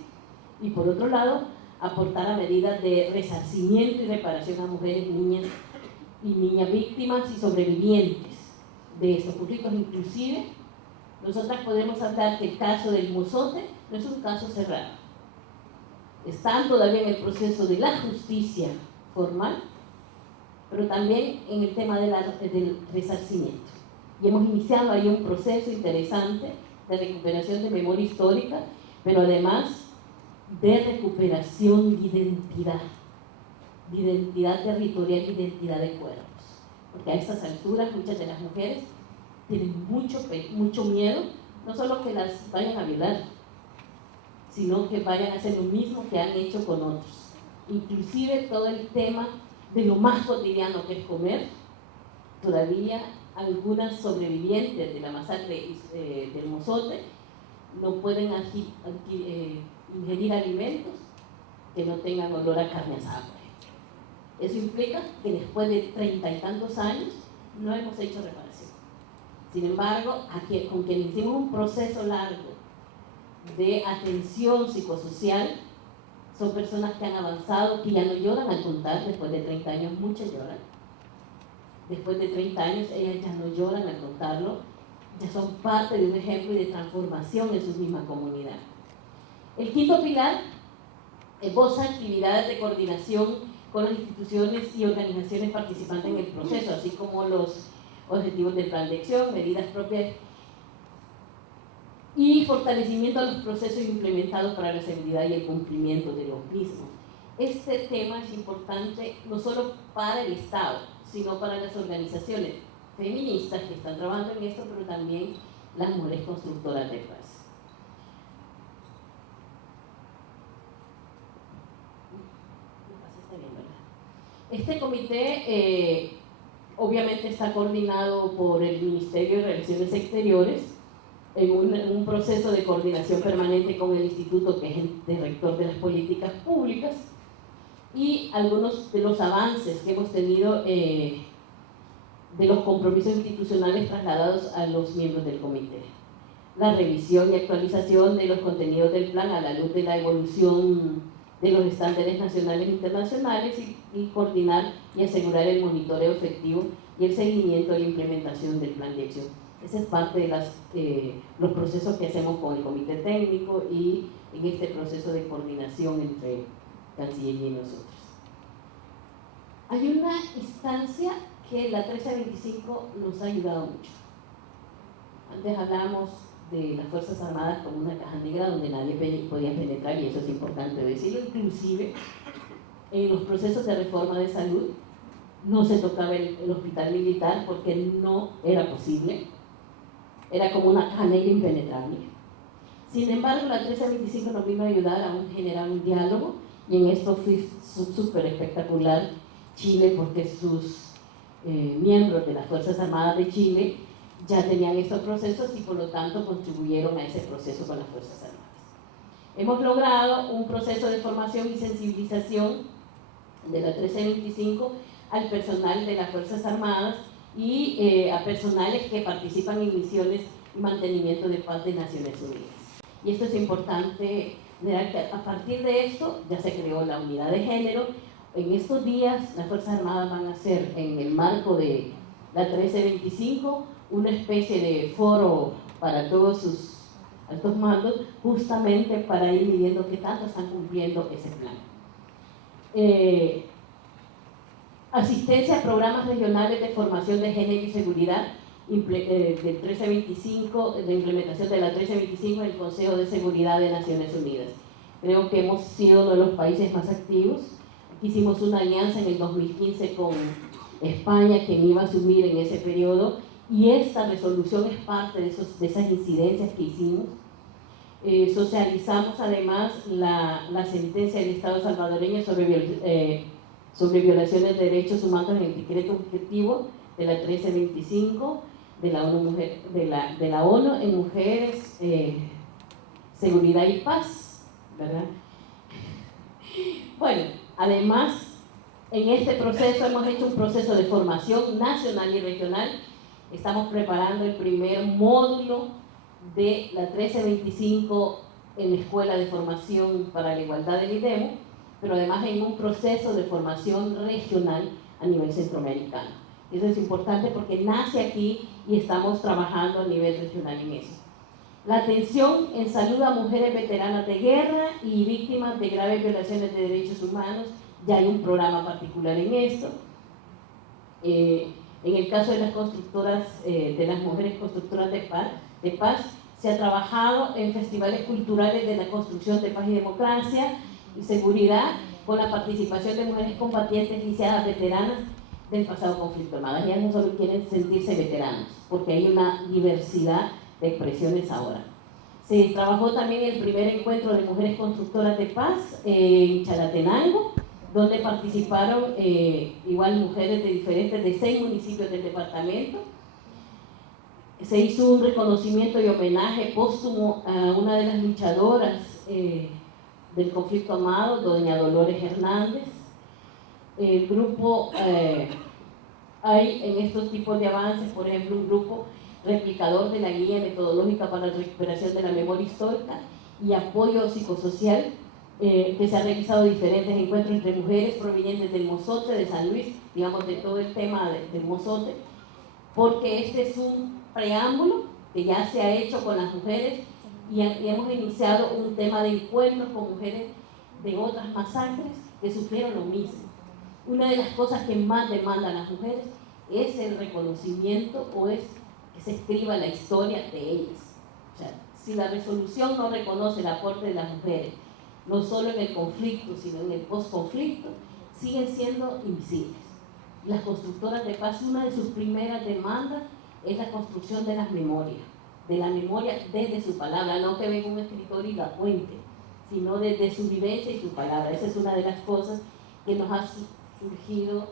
y por otro lado, aportar a medidas de resarcimiento y reparación a mujeres, niñas víctimas y sobrevivientes de estos conflictos. Inclusive, nosotras podemos hablar que el caso del Mozote no es un caso cerrado. Están todavía en el proceso de la justicia formal, pero también en el tema del resarcimiento. Y hemos iniciado ahí un proceso interesante de recuperación de memoria histórica, pero además de recuperación de identidad territorial y identidad de cuerpos. Porque a estas alturas muchas de las mujeres tienen mucho miedo, no solo que las vayan a violar, sino que vayan a hacer lo mismo que han hecho con otros. Inclusive todo el tema de lo más cotidiano que es comer, todavía algunas sobrevivientes de la masacre del Mozote no pueden ingerir alimentos que no tengan olor a carne asada. Eso implica que después de 30 y tantos años no hemos hecho reparación. Sin embargo, con quien hicimos un proceso largo de atención psicosocial, son personas que han avanzado, que ya no lloran al contar, después de 30 años muchas lloran, después de 30 años, ellas ya no lloran al contarlo, ya son parte de un ejemplo y de transformación en su misma comunidad. El quinto pilar esboza actividades de coordinación con las instituciones y organizaciones participantes en el proceso, así como los objetivos del plan de acción, medidas propias y fortalecimiento de los procesos implementados para la seguridad y el cumplimiento de los mismos. Este tema es importante no solo para el Estado, sino para las organizaciones feministas que están trabajando en esto, pero también las mujeres constructoras de paz. Este comité obviamente está coordinado por el Ministerio de Relaciones Exteriores en un proceso de coordinación permanente con el Instituto, que es el rector de las políticas públicas, y algunos de los avances que hemos tenido de los compromisos institucionales trasladados a los miembros del comité. La revisión y actualización de los contenidos del plan a la luz de la evolución de los estándares nacionales e internacionales y coordinar y asegurar el monitoreo efectivo y el seguimiento de la implementación del plan de acción. Esa es parte de los procesos que hacemos con el comité técnico y en este proceso de coordinación entre Cancillería y nosotros. Hay una instancia que la 1325 nos ha ayudado mucho. Antes hablamos de las Fuerzas Armadas como una caja negra donde nadie podía penetrar, y eso es importante decirlo. Inclusive en los procesos de reforma de salud no se tocaba el hospital militar porque no era posible, era como una caja negra impenetrable. Sin embargo, la 1325 nos vino a ayudar a generar un diálogo, y en esto fue súper espectacular Chile, porque sus miembros de las Fuerzas Armadas de Chile ya tenían estos procesos y por lo tanto contribuyeron a ese proceso con las Fuerzas Armadas. Hemos logrado un proceso de formación y sensibilización de la 1325 al personal de las Fuerzas Armadas y a personales que participan en misiones y mantenimiento de paz de Naciones Unidas. Y esto es importante, que a partir de esto ya se creó la unidad de género. En estos días las Fuerzas Armadas van a hacer, en el marco de la 1325, una especie de foro para todos sus altos mandos, justamente para ir midiendo qué tanto están cumpliendo ese plan. Asistencia a programas regionales de formación de género y seguridad del 1325, de implementación de la 1325 en el Consejo de Seguridad de Naciones Unidas. Creo que hemos sido uno de los países más activos. Hicimos una alianza en el 2015 con España, quien iba a asumir en ese periodo, y esta resolución es parte de esas incidencias que hicimos. Socializamos además la sentencia del Estado salvadoreño sobre violaciones de derechos humanos en el decreto objetivo de la 1325 de la ONU en mujeres, seguridad y paz, ¿verdad? Bueno, además, en este proceso hemos hecho un proceso de formación nacional y regional. Estamos preparando el primer módulo de la 1325 en la Escuela de Formación para la Igualdad del IDEMO, pero además en un proceso de formación regional a nivel centroamericano. Eso es importante porque nace aquí y estamos trabajando a nivel regional en eso. La atención en salud a mujeres veteranas de guerra y víctimas de graves violaciones de derechos humanos, ya hay un programa particular en esto. En el caso de las constructoras, de las mujeres constructoras de paz, se ha trabajado en festivales culturales de la construcción de paz y democracia y seguridad, con la participación de mujeres combatientes iniciadas veteranas del pasado conflicto armado. Ellas no solo quieren sentirse veteranos, porque hay una diversidad de expresiones ahora. Se trabajó también el primer encuentro de mujeres constructoras de paz en Chalatenango, donde participaron igual mujeres de 6 municipios del departamento. Se hizo un reconocimiento y homenaje póstumo a una de las luchadoras del conflicto armado, doña Dolores Hernández. El grupo, hay en estos tipos de avances, por ejemplo, un grupo replicador de la guía metodológica para la recuperación de la memoria histórica y apoyo psicosocial que se han realizado diferentes encuentros entre mujeres provenientes del Mozote, de San Luis, digamos de todo el tema del Mozote, porque este es un preámbulo que ya se ha hecho con las mujeres y hemos iniciado un tema de encuentros con mujeres de otras masacres que sufrieron lo mismo. Una de las cosas que más demandan las mujeres es el reconocimiento o es que se escriba la historia de ellas. O sea, si la resolución no reconoce el aporte de las mujeres, no solo en el conflicto, sino en el postconflicto, siguen siendo invisibles. Las constructoras de paz, una de sus primeras demandas es la construcción de las memorias, de la memoria desde su palabra, no que venga un escritor y la cuente, sino desde su vivencia y su palabra. Esa es una de las cosas que nos ha surgido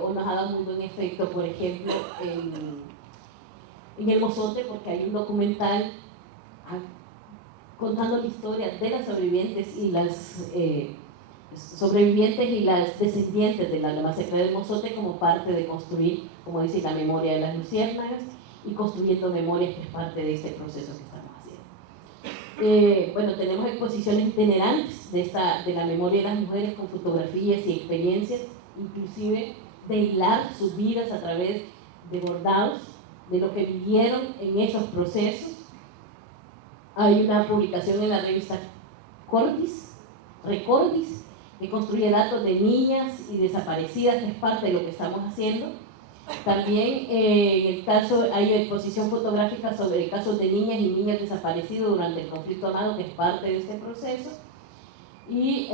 o nos ha dado muy buen efecto, por ejemplo, en el Mozote, porque hay un documental contando la historia de las sobrevivientes y las descendientes de la masacre del Mozote como parte de construir, como dice, la memoria de las luciérnagas y construyendo memorias, que es parte de este proceso que estamos haciendo. Bueno, tenemos exposiciones itinerantes de la memoria de las mujeres con fotografías y experiencias, inclusive de hilar sus vidas a través de bordados, de lo que vivieron en esos procesos. Hay una publicación en la revista Recordis, que construye datos de niñas y desaparecidas, que es parte de lo que estamos haciendo. También en el caso hay exposición fotográfica sobre casos de niñas y niños desaparecidos durante el conflicto armado, que es parte de este proceso. Y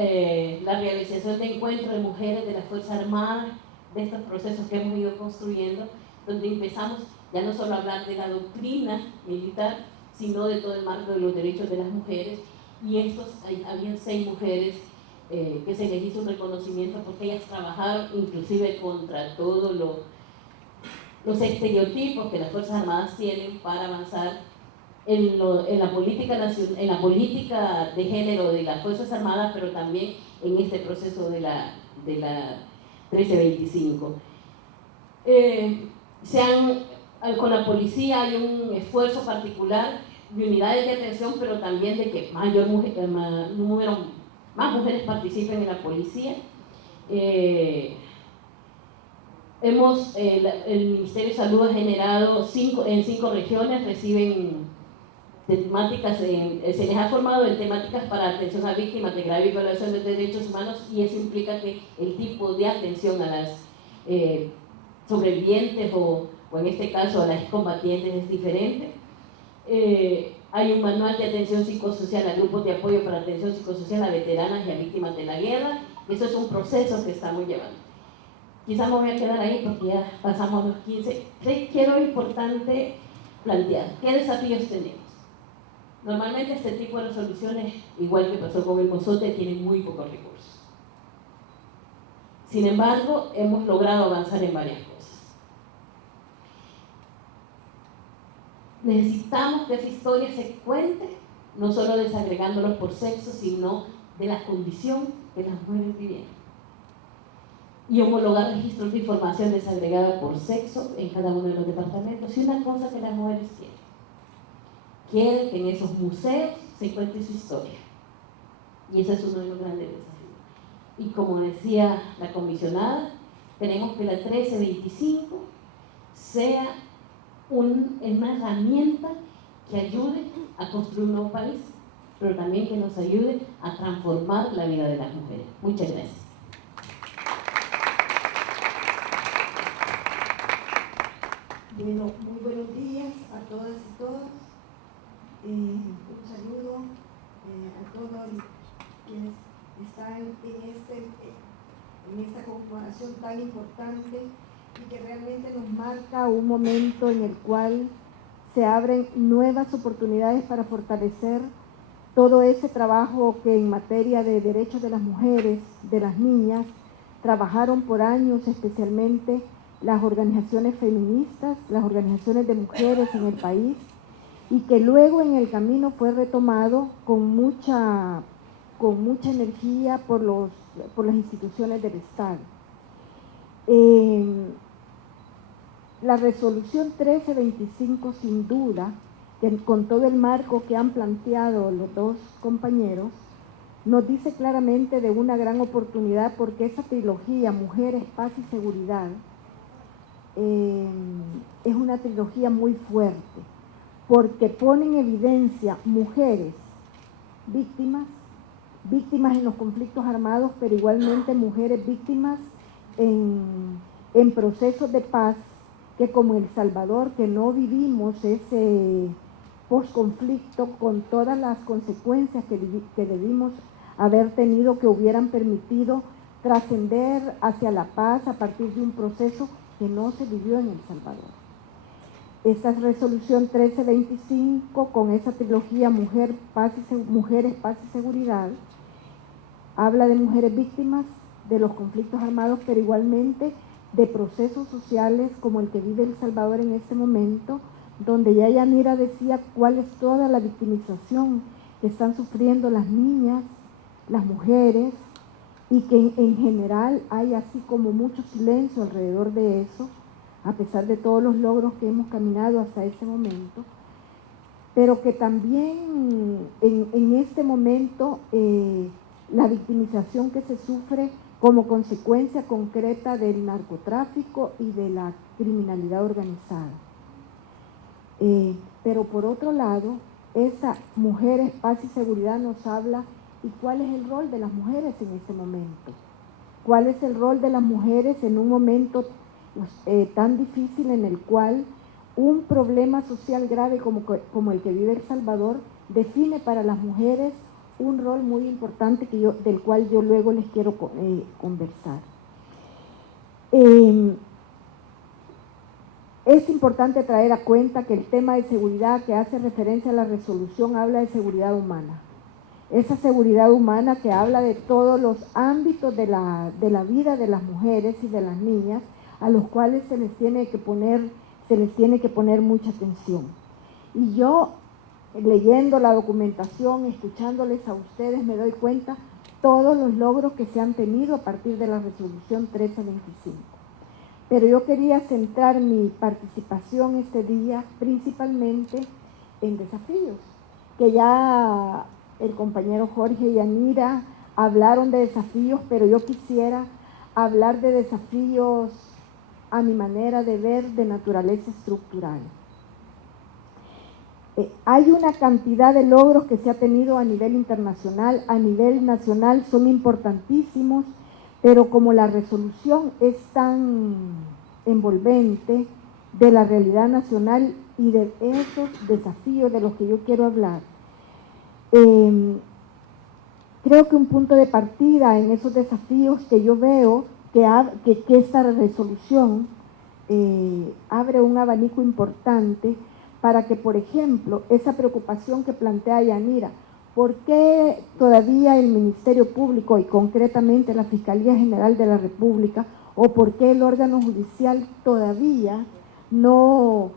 la realización de encuentros de mujeres de las Fuerzas Armadas, de estos procesos que hemos ido construyendo, donde empezamos ya no solo a hablar de la doctrina militar, sino de todo el marco de los derechos de las mujeres. Y habían 6 mujeres que se les hizo un reconocimiento porque ellas trabajaron inclusive contra todos los estereotipos que las Fuerzas Armadas tienen para avanzar en la política de género de las Fuerzas Armadas, pero también en este proceso de la 1325. Con la policía hay un esfuerzo particular de unidades de atención, pero también de que más mujeres participen en la policía. El Ministerio de Salud ha generado en 5 regiones, reciben temáticas, se les ha formado en temáticas para atención a víctimas de grave violación de derechos humanos, y eso implica que el tipo de atención a las sobrevivientes o en este caso a las excombatientes es diferente. Hay un manual de atención psicosocial a grupos de apoyo para atención psicosocial a veteranas y a víctimas de la guerra. Eso es un proceso que estamos llevando. Quizás me voy a quedar ahí porque ya pasamos los 15. Quiero importante plantear qué desafíos tenemos. Normalmente este tipo de resoluciones, igual que pasó con el Mozote, tienen muy pocos recursos. Sin embargo, hemos logrado avanzar en varias cosas. Necesitamos que esa historia se cuente, no solo desagregándolos por sexo, sino de la condición que las mujeres vivieron. Y homologar registros de información desagregada por sexo en cada uno de los departamentos. Y una cosa que las mujeres quieren que en esos museos se cuente su historia. Y ese es uno de los grandes desafíos. Y como decía la comisionada, tenemos que la 1325 sea una herramienta que ayude a construir un nuevo país, pero también que nos ayude a transformar la vida de las mujeres. Muchas gracias. Bueno, muy buenos días a todas y todos. Un saludo a todos quienes están en esta conmemoración tan importante y que realmente nos marca un momento en el cual se abren nuevas oportunidades para fortalecer todo ese trabajo que en materia de derechos de las mujeres, de las niñas, trabajaron por años, especialmente las organizaciones feministas, las organizaciones de mujeres en el país, y que luego en el camino fue retomado con mucha energía por las instituciones del Estado. La resolución 1325, sin duda, con todo el marco que han planteado los dos compañeros, nos dice claramente de una gran oportunidad, porque esa trilogía, Mujeres, Paz y Seguridad, es una trilogía muy fuerte, porque pone en evidencia mujeres víctimas en los conflictos armados, pero igualmente mujeres víctimas en procesos de paz, que como El Salvador, que no vivimos ese posconflicto con todas las consecuencias que debimos haber tenido, que hubieran permitido trascender hacia la paz a partir de un proceso que no se vivió en El Salvador. Esta resolución 1325, con esa trilogía Mujeres, Paz y Seguridad, habla de mujeres víctimas de los conflictos armados, pero igualmente de procesos sociales como el que vive El Salvador en este momento, donde ya Yanira decía cuál es toda la victimización que están sufriendo las niñas, las mujeres, y que en general hay así como mucho silencio alrededor de eso, a pesar de todos los logros que hemos caminado hasta ese momento, pero que también en este momento la victimización que se sufre como consecuencia concreta del narcotráfico y de la criminalidad organizada. Pero por otro lado, esa Mujeres, Paz y Seguridad nos habla y cuál es el rol de las mujeres en este momento. ¿Cuál es el rol de las mujeres en un momento tan difícil en el cual un problema social grave como el que vive El Salvador define para las mujeres un rol muy importante del cual yo luego les quiero conversar? Es importante traer a cuenta que el tema de seguridad que hace referencia a la resolución habla de seguridad humana. Esa seguridad humana que habla de todos los ámbitos de la vida de las mujeres y de las niñas, a los cuales se les tiene que poner mucha atención. Y yo, leyendo la documentación, escuchándoles a ustedes, me doy cuenta todos los logros que se han tenido a partir de la resolución 1325. Pero yo quería centrar mi participación este día principalmente en desafíos, que ya el compañero Jorge y Yanira hablaron de desafíos, pero yo quisiera hablar de desafíos a mi manera de ver de naturaleza estructural. Hay una cantidad de logros que se ha tenido a nivel internacional, a nivel nacional son importantísimos, pero como la resolución es tan envolvente de la realidad nacional y de esos desafíos de los que yo quiero hablar, creo que un punto de partida en esos desafíos que yo veo que esta resolución abre un abanico importante para que, por ejemplo, esa preocupación que plantea Yanira, ¿por qué todavía el Ministerio Público y concretamente la Fiscalía General de la República o por qué el órgano judicial todavía no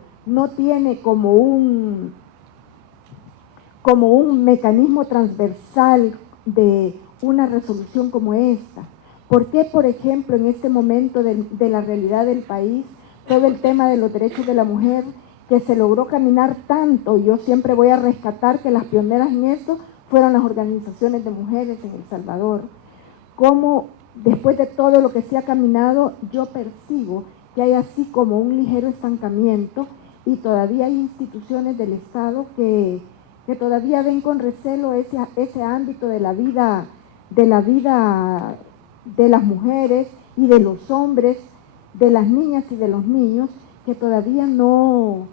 tiene como un mecanismo transversal de una resolución como esta? ¿Por qué, por ejemplo, en este momento de la realidad del país, todo el tema de los derechos de la mujer, que se logró caminar tanto, yo siempre voy a rescatar que las pioneras en esto fueron las organizaciones de mujeres en El Salvador, cómo después de todo lo que se ha caminado, yo percibo que hay así como un ligero estancamiento y todavía hay instituciones del Estado que todavía ven con recelo ese ámbito de la vida de las mujeres y de los hombres, de las niñas y de los niños, que todavía no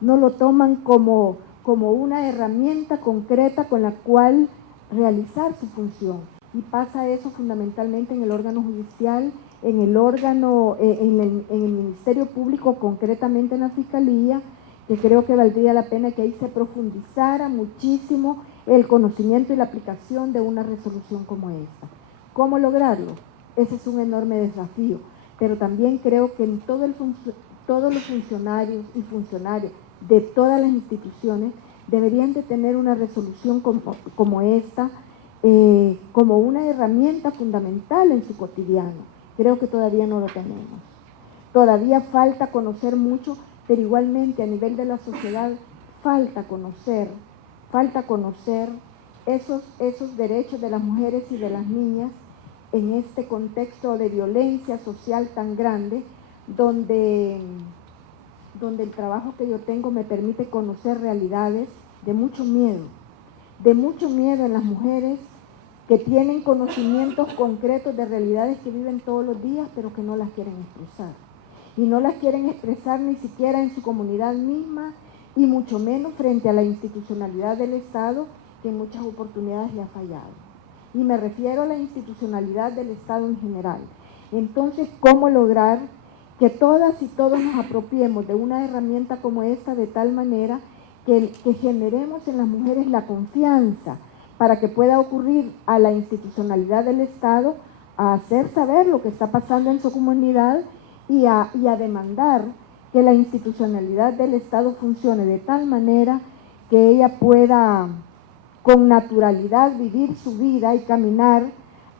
lo toman como una herramienta concreta con la cual realizar su función. Y pasa eso fundamentalmente en el órgano judicial, en el Ministerio Público, concretamente en la Fiscalía, que creo que valdría la pena que ahí se profundizara muchísimo el conocimiento y la aplicación de una resolución como esta. ¿Cómo lograrlo? Ese es un enorme desafío, pero también creo que en todos los funcionarios y funcionarias de todas las instituciones deberían de tener una resolución como esta, como una herramienta fundamental en su cotidiano. Creo que todavía no lo tenemos. Todavía falta conocer mucho, pero igualmente a nivel de la sociedad falta conocer esos derechos de las mujeres y de las niñas en este contexto de violencia social tan grande, donde el trabajo que yo tengo me permite conocer realidades de mucho miedo en las mujeres que tienen conocimientos concretos de realidades que viven todos los días, pero que no las quieren expresar. Y no las quieren expresar ni siquiera en su comunidad misma, y mucho menos frente a la institucionalidad del Estado, que en muchas oportunidades le ha fallado. Y me refiero a la institucionalidad del Estado en general. Entonces, ¿cómo lograr que todas y todos nos apropiemos de una herramienta como esta de tal manera que generemos en las mujeres la confianza para que pueda ocurrir a la institucionalidad del Estado a hacer saber lo que está pasando en su comunidad y a demandar que la institucionalidad del Estado funcione de tal manera que ella pueda con naturalidad vivir su vida y caminar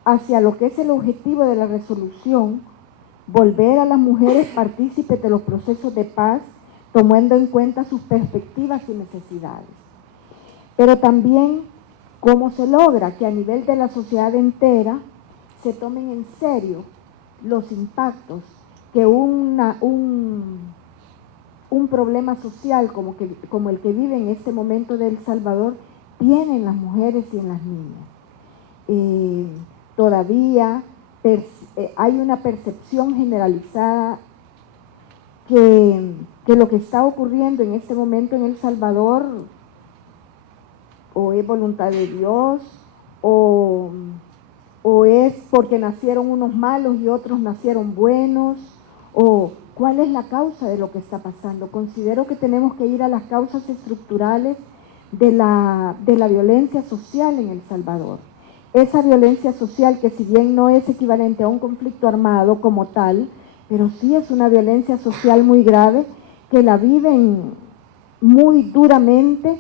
hacia lo que es el objetivo de la resolución, volver a las mujeres partícipes de los procesos de paz, tomando en cuenta sus perspectivas y necesidades. Pero también, ¿cómo se logra que a nivel de la sociedad entera se tomen en serio los impactos que un problema social como el que vive en este momento de El Salvador tiene en las mujeres y en las niñas? Todavía hay una percepción generalizada que lo que está ocurriendo en este momento en El Salvador o es voluntad de Dios o es porque nacieron unos malos y otros nacieron buenos, o cuál es la causa de lo que está pasando. Considero que tenemos que ir a las causas estructurales de la violencia social en El Salvador. Esa violencia social que si bien no es equivalente a un conflicto armado como tal, pero sí es una violencia social muy grave que la viven muy duramente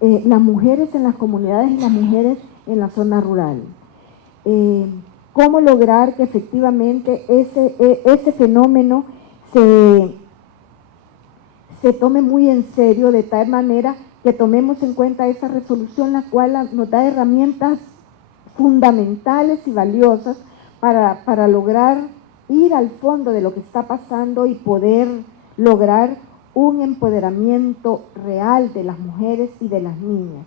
las mujeres en las comunidades y las mujeres en la zona rural. ¿Cómo lograr que efectivamente ese fenómeno se tome muy en serio de tal manera que tomemos en cuenta esa resolución, la cual nos da herramientas fundamentales y valiosas para lograr ir al fondo de lo que está pasando y poder lograr un empoderamiento real de las mujeres y de las niñas?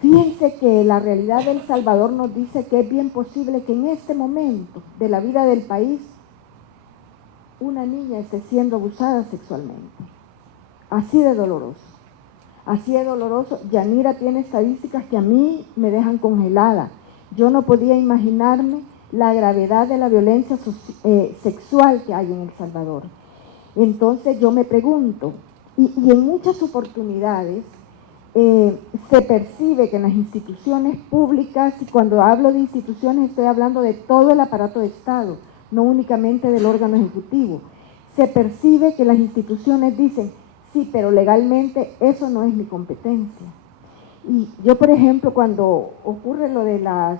Fíjense que la realidad de El Salvador nos dice que es bien posible que en este momento de la vida del país una niña esté siendo abusada sexualmente. Así de doloroso. Así de doloroso. Yanira tiene estadísticas que a mí me dejan congelada. Yo no podía imaginarme la gravedad de la violencia sexual que hay en El Salvador. Entonces yo me pregunto, y en muchas oportunidades se percibe que en las instituciones públicas, y cuando hablo de instituciones estoy hablando de todo el aparato de Estado, no únicamente del órgano ejecutivo, se percibe que las instituciones dicen, sí, pero legalmente eso no es mi competencia. Y yo, por ejemplo, cuando ocurre lo de las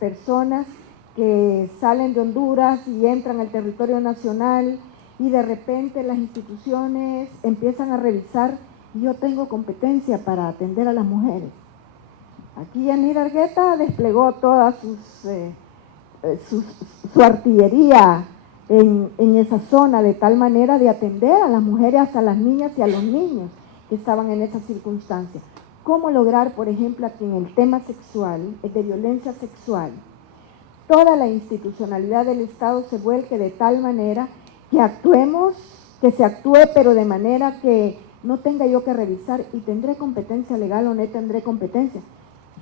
personas que salen de Honduras y entran al territorio nacional y de repente las instituciones empiezan a revisar, yo tengo competencia para atender a las mujeres. Aquí Yanira Argueta desplegó toda su artillería en esa zona de tal manera de atender a las mujeres, a las niñas y a los niños que estaban en esa circunstancia. ¿Cómo lograr, por ejemplo, que en el tema sexual, de violencia sexual, toda la institucionalidad del Estado se vuelque de tal manera que actuemos, que se actúe, pero de manera que no tenga yo que revisar y tendré competencia legal o no tendré competencia?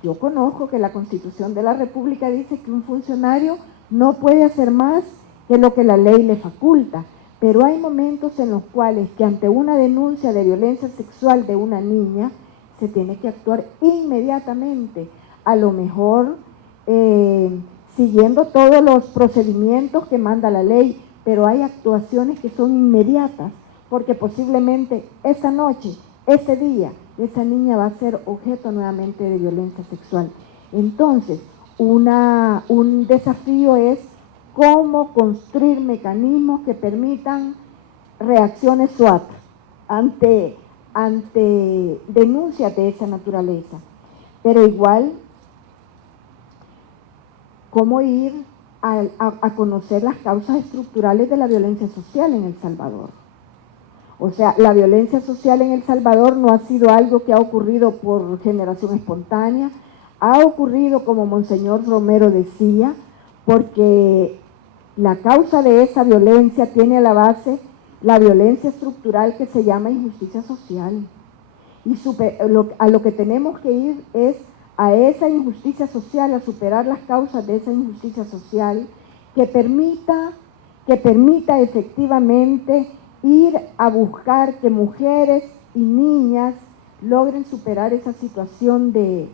Yo conozco que la Constitución de la República dice que un funcionario no puede hacer más que lo que la ley le faculta, pero hay momentos en los cuales que ante una denuncia de violencia sexual de una niña se tiene que actuar inmediatamente, a lo mejor siguiendo todos los procedimientos que manda la ley, pero hay actuaciones que son inmediatas, porque posiblemente esa noche, ese día, esa niña va a ser objeto nuevamente de violencia sexual. Entonces, un desafío es cómo construir mecanismos que permitan reacciones SWAT ante denuncias de esa naturaleza. Pero igual, ¿cómo ir a conocer las causas estructurales de la violencia social en El Salvador? O sea, la violencia social en El Salvador no ha sido algo que ha ocurrido por generación espontánea, ha ocurrido, como Monseñor Romero decía, porque la causa de esa violencia tiene a la base la violencia estructural que se llama injusticia social. Y a lo que tenemos que ir es a esa injusticia social, a superar las causas de esa injusticia social que permita efectivamente ir a buscar que mujeres y niñas logren superar esa situación de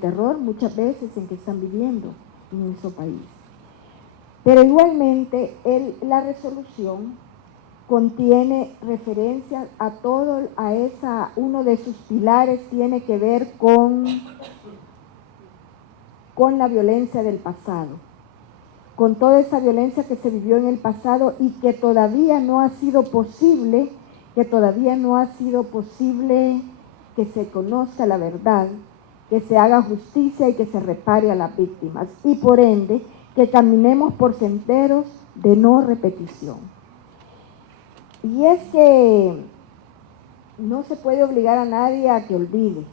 terror muchas veces en que están viviendo en nuestro país. Pero igualmente la resolución contiene referencias a uno de sus pilares tiene que ver con la violencia del pasado, con toda esa violencia que se vivió en el pasado y que todavía no ha sido posible, que se conozca la verdad, que se haga justicia y que se repare a las víctimas, y por ende que caminemos por senderos de no repetición. Y es que no se puede obligar a nadie a que olvide.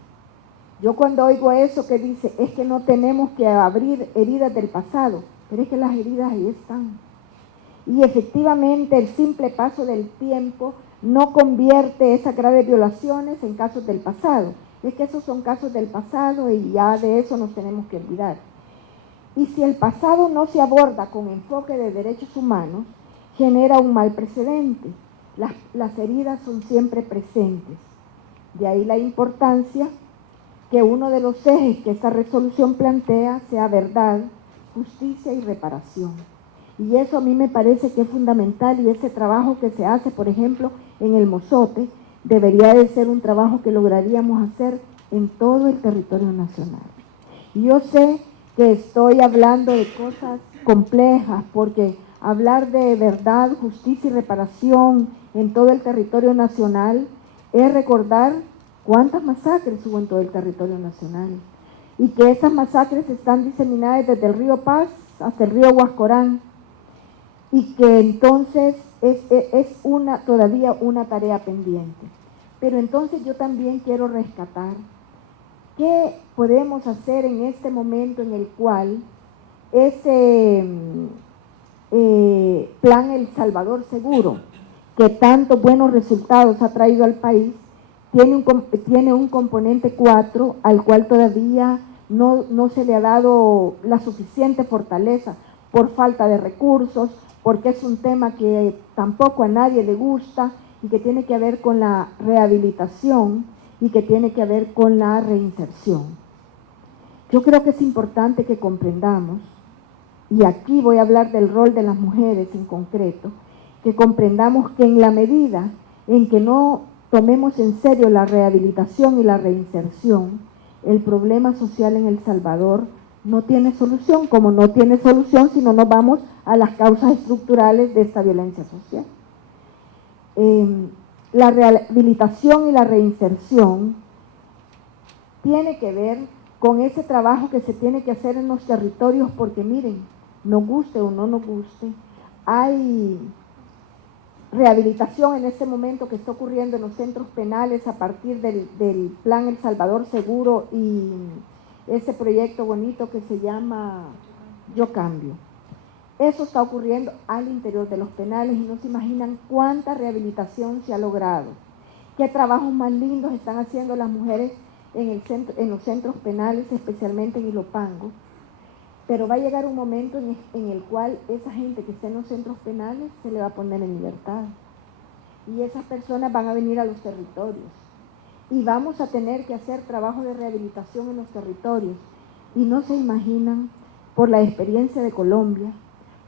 Yo cuando oigo eso que dice, es que no tenemos que abrir heridas del pasado, pero es que las heridas ahí están. Y efectivamente el simple paso del tiempo no convierte esas graves violaciones en casos del pasado. Es que esos son casos del pasado y ya de eso nos tenemos que olvidar. Y si el pasado no se aborda con enfoque de derechos humanos, genera un mal precedente. Las heridas son siempre presentes. De ahí la importancia que uno de los ejes que esta resolución plantea sea verdad, justicia y reparación. Y eso a mí me parece que es fundamental, y ese trabajo que se hace, por ejemplo, en el Mozote, debería de ser un trabajo que lograríamos hacer en todo el territorio nacional. Y yo sé que estoy hablando de cosas complejas, porque hablar de verdad, justicia y reparación en todo el territorio nacional es recordar cuántas masacres hubo en todo el territorio nacional, y que esas masacres están diseminadas desde el río Paz hasta el río Huascorán, y que entonces es todavía una tarea pendiente. Pero entonces yo también quiero rescatar qué podemos hacer en este momento en el cual ese plan El Salvador Seguro, que tantos buenos resultados ha traído al país, tiene un componente 4 al cual todavía no se le ha dado la suficiente fortaleza por falta de recursos, porque es un tema que tampoco a nadie le gusta y que tiene que ver con la rehabilitación y que tiene que ver con la reinserción. Yo creo que es importante que comprendamos, y aquí voy a hablar del rol de las mujeres en concreto, que comprendamos que en la medida en que no tomemos en serio la rehabilitación y la reinserción, el problema social en El Salvador no tiene solución, como no tiene solución si no nos vamos a las causas estructurales de esta violencia social. La rehabilitación y la reinserción tiene que ver con ese trabajo que se tiene que hacer en los territorios, porque miren, nos guste o no nos guste, hay rehabilitación en este momento que está ocurriendo en los centros penales a partir del plan El Salvador Seguro y ese proyecto bonito que se llama Yo Cambio. Eso está ocurriendo al interior de los penales y no se imaginan cuánta rehabilitación se ha logrado. Qué trabajos más lindos están haciendo las mujeres en los centros penales, especialmente en Ilopango. Pero va a llegar un momento en el cual esa gente que está en los centros penales se le va a poner en libertad. Y esas personas van a venir a los territorios. Y vamos a tener que hacer trabajo de rehabilitación en los territorios. Y no se imaginan, por la experiencia de Colombia,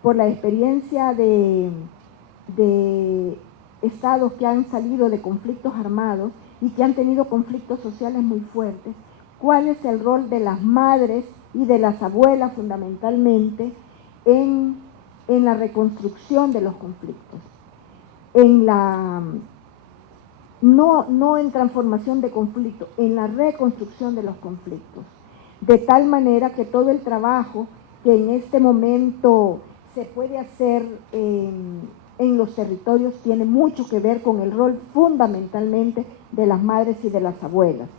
por la experiencia de estados que han salido de conflictos armados y que han tenido conflictos sociales muy fuertes, cuál es el rol de las madres y de las abuelas fundamentalmente en la reconstrucción de los conflictos, no en transformación de conflictos, en la reconstrucción de los conflictos. de tal manera que todo el trabajo que en este momento se puede hacer en los territorios tiene mucho que ver con el rol fundamentalmente de las madres y de las abuelas.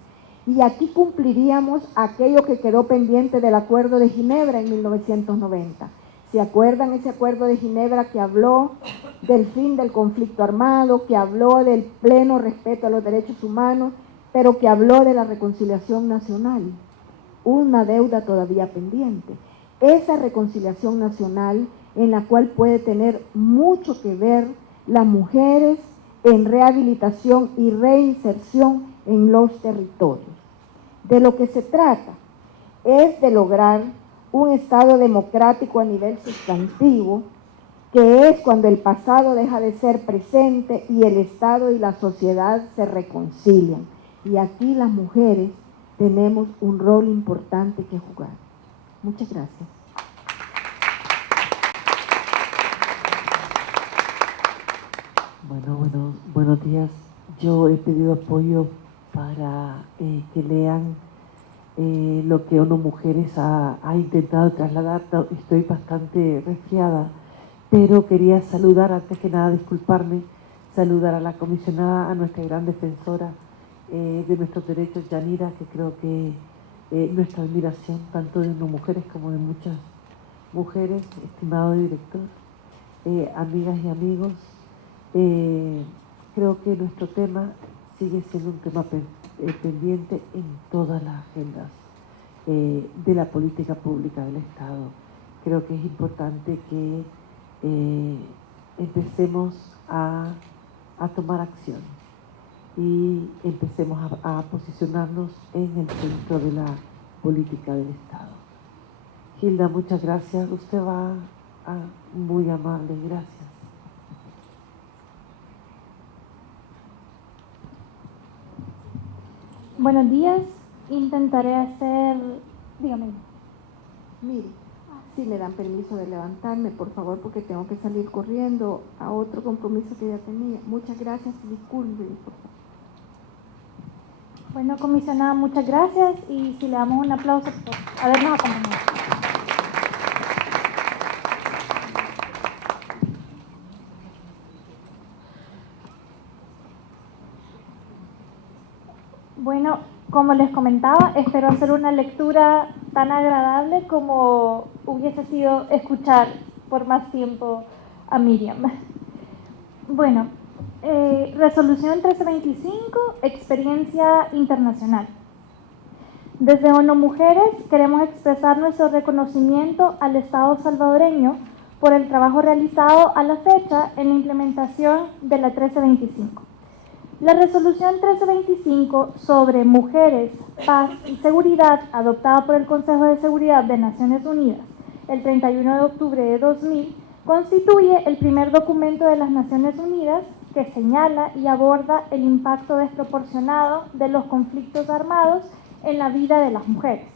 Y aquí cumpliríamos aquello que quedó pendiente del Acuerdo de Ginebra en 1990. ¿Se acuerdan ese Acuerdo de Ginebra que habló del fin del conflicto armado, que habló del pleno respeto a los derechos humanos, pero que habló de la reconciliación nacional? Una deuda todavía pendiente. Esa reconciliación nacional en la cual puede tener mucho que ver las mujeres en rehabilitación y reinserción en los territorios. De lo que se trata es de lograr un Estado democrático a nivel sustantivo, que es cuando el pasado deja de ser presente y el Estado y la sociedad se reconcilian. Y aquí las mujeres tenemos un rol importante que jugar. Muchas gracias. Buenos días. Yo he pedido apoyo para que lean lo que ONU Mujeres ha intentado trasladar. Estoy bastante resfriada, pero quería saludar, antes que nada disculparme, saludar a la comisionada, a nuestra gran defensora de nuestros derechos, Yanira, que creo que nuestra admiración, tanto de ONU Mujeres como de muchas mujeres, estimado director, amigas y amigos. Creo que nuestro tema sigue siendo un tema pendiente en todas las agendas de la política pública del Estado. Creo que es importante que empecemos a tomar acción y empecemos a posicionarnos en el centro de la política del Estado. Gilda, muchas gracias. Usted va muy amable, gracias. Buenos días, intentaré hacer, dígame. Mire, si me dan permiso de levantarme, por favor, porque tengo que salir corriendo a otro compromiso que ya tenía. Muchas gracias y disculpen, por favor. Bueno, comisionada, muchas gracias y si le damos un aplauso por habernos acompañado. Bueno, como les comentaba, espero hacer una lectura tan agradable como hubiese sido escuchar por más tiempo a Miriam. Bueno, resolución 1325, experiencia internacional. Desde ONU Mujeres queremos expresar nuestro reconocimiento al Estado salvadoreño por el trabajo realizado a la fecha en la implementación de la 1325. La resolución 1325 sobre mujeres, paz y seguridad, adoptada por el Consejo de Seguridad de Naciones Unidas el 31 de octubre de 2000, constituye el primer documento de las Naciones Unidas que señala y aborda el impacto desproporcionado de los conflictos armados en la vida de las mujeres.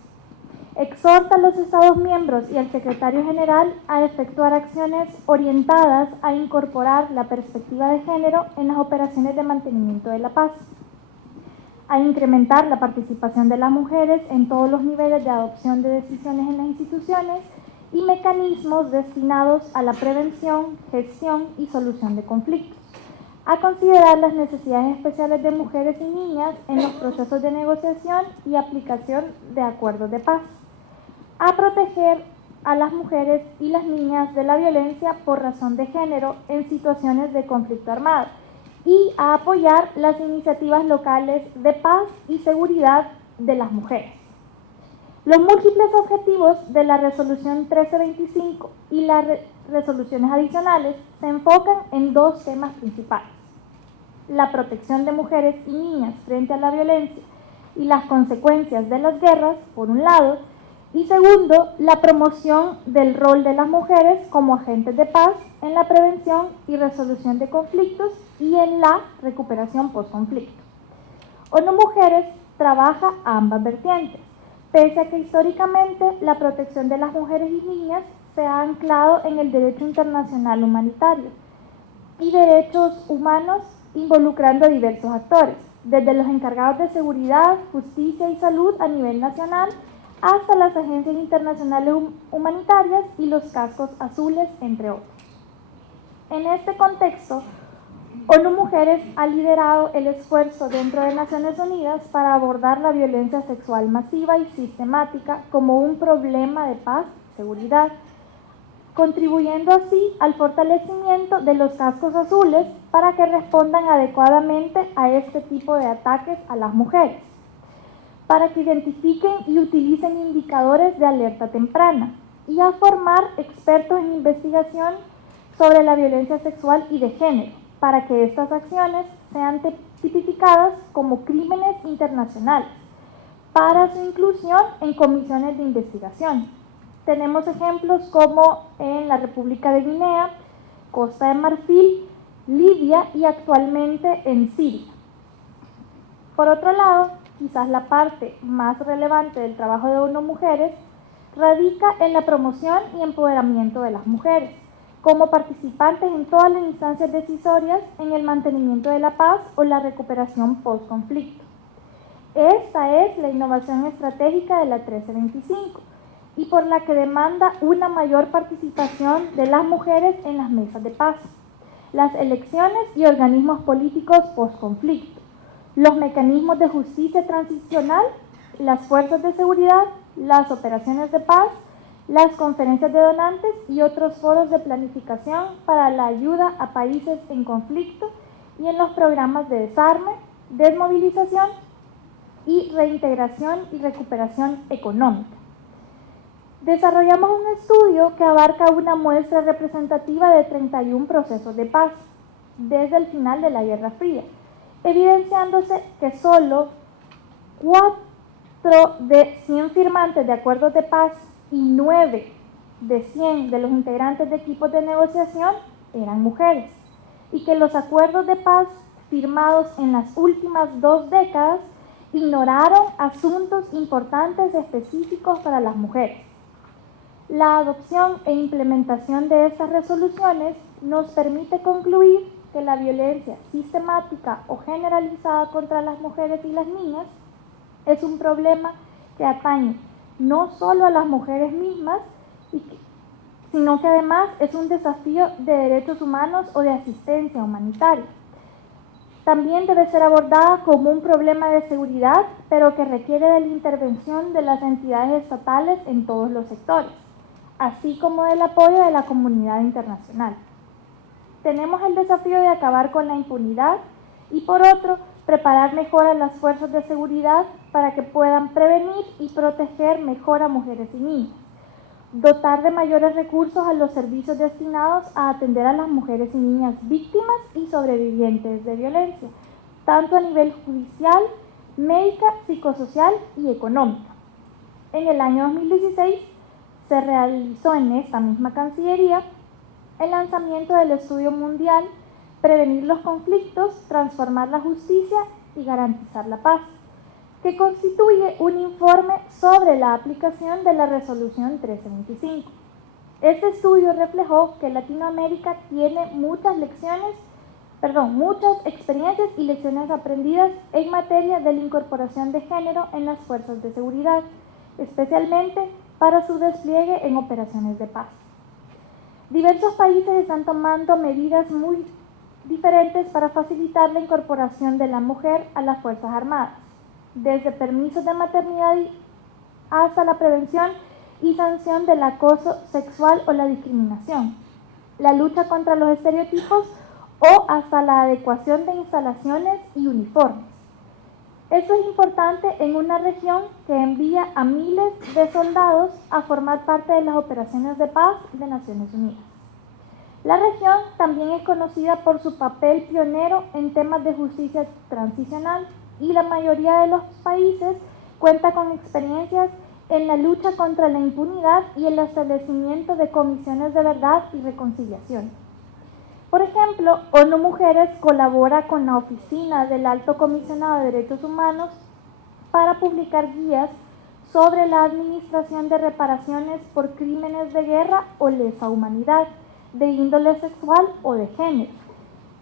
Exhorta a los Estados miembros y al Secretario General a efectuar acciones orientadas a incorporar la perspectiva de género en las operaciones de mantenimiento de la paz, a incrementar la participación de las mujeres en todos los niveles de adopción de decisiones en las instituciones y mecanismos destinados a la prevención, gestión y solución de conflictos, a considerar las necesidades especiales de mujeres y niñas en los procesos de negociación y aplicación de acuerdos de paz, a proteger a las mujeres y las niñas de la violencia por razón de género en situaciones de conflicto armado y a apoyar las iniciativas locales de paz y seguridad de las mujeres. Los múltiples objetivos de la resolución 1325 y las resoluciones adicionales se enfocan en dos temas principales: la protección de mujeres y niñas frente a la violencia y las consecuencias de las guerras, por un lado, y segundo, la promoción del rol de las mujeres como agentes de paz en la prevención y resolución de conflictos y en la recuperación post-conflicto. ONU Mujeres trabaja a ambas vertientes, pese a que históricamente la protección de las mujeres y niñas se ha anclado en el derecho internacional humanitario y derechos humanos involucrando a diversos actores, desde los encargados de seguridad, justicia y salud a nivel nacional, hasta las agencias internacionales humanitarias y los cascos azules, entre otros. En este contexto, ONU Mujeres ha liderado el esfuerzo dentro de Naciones Unidas para abordar la violencia sexual masiva y sistemática como un problema de paz y seguridad, contribuyendo así al fortalecimiento de los cascos azules para que respondan adecuadamente a este tipo de ataques a las mujeres, para que identifiquen y utilicen indicadores de alerta temprana y a formar expertos en investigación sobre la violencia sexual y de género, para que estas acciones sean tipificadas como crímenes internacionales, para su inclusión en comisiones de investigación. Tenemos ejemplos como en la República de Guinea, Costa de Marfil, Libia y actualmente en Siria. Por otro lado, quizás la parte más relevante del trabajo de ONU Mujeres radica en la promoción y empoderamiento de las mujeres, como participantes en todas las instancias decisorias en el mantenimiento de la paz o la recuperación post-conflicto. Esta es la innovación estratégica de la 1325 y por la que demanda una mayor participación de las mujeres en las mesas de paz, las elecciones y organismos políticos post-conflicto, los mecanismos de justicia transicional, las fuerzas de seguridad, las operaciones de paz, las conferencias de donantes y otros foros de planificación para la ayuda a países en conflicto y en los programas de desarme, desmovilización y reintegración y recuperación económica. Desarrollamos un estudio que abarca una muestra representativa de 31 procesos de paz desde el final de la Guerra Fría, evidenciándose que solo 4 de 100 firmantes de acuerdos de paz y 9 de 100 de los integrantes de equipos de negociación eran mujeres, y que los acuerdos de paz firmados en las últimas 2 décadas ignoraron asuntos importantes específicos para las mujeres. La adopción e implementación de estas resoluciones nos permite concluir que la violencia sistemática o generalizada contra las mujeres y las niñas es un problema que atañe no solo a las mujeres mismas, sino que además es un desafío de derechos humanos o de asistencia humanitaria. También debe ser abordada como un problema de seguridad, pero que requiere de la intervención de las entidades estatales en todos los sectores, así como del apoyo de la comunidad internacional. Tenemos el desafío de acabar con la impunidad y, por otro, preparar mejor a las fuerzas de seguridad para que puedan prevenir y proteger mejor a mujeres y niñas. Dotar de mayores recursos a los servicios destinados a atender a las mujeres y niñas víctimas y sobrevivientes de violencia, tanto a nivel judicial, médica, psicosocial y económica. En el año 2016 se realizó en esta misma Cancillería el lanzamiento del estudio mundial Prevenir los conflictos, transformar la justicia y garantizar la paz, que constituye un informe sobre la aplicación de la resolución 1325. Este estudio reflejó que Latinoamérica tiene muchas experiencias y lecciones aprendidas en materia de la incorporación de género en las fuerzas de seguridad, especialmente para su despliegue en operaciones de paz. Diversos países están tomando medidas muy diferentes para facilitar la incorporación de la mujer a las Fuerzas Armadas, desde permisos de maternidad hasta la prevención y sanción del acoso sexual o la discriminación, la lucha contra los estereotipos o hasta la adecuación de instalaciones y uniformes. Esto es importante en una región que envía a miles de soldados a formar parte de las operaciones de paz de Naciones Unidas. La región también es conocida por su papel pionero en temas de justicia transicional y la mayoría de los países cuenta con experiencias en la lucha contra la impunidad y el establecimiento de comisiones de verdad y reconciliación. Por ejemplo, ONU Mujeres colabora con la Oficina del Alto Comisionado de Derechos Humanos para publicar guías sobre la administración de reparaciones por crímenes de guerra o lesa humanidad, de índole sexual o de género.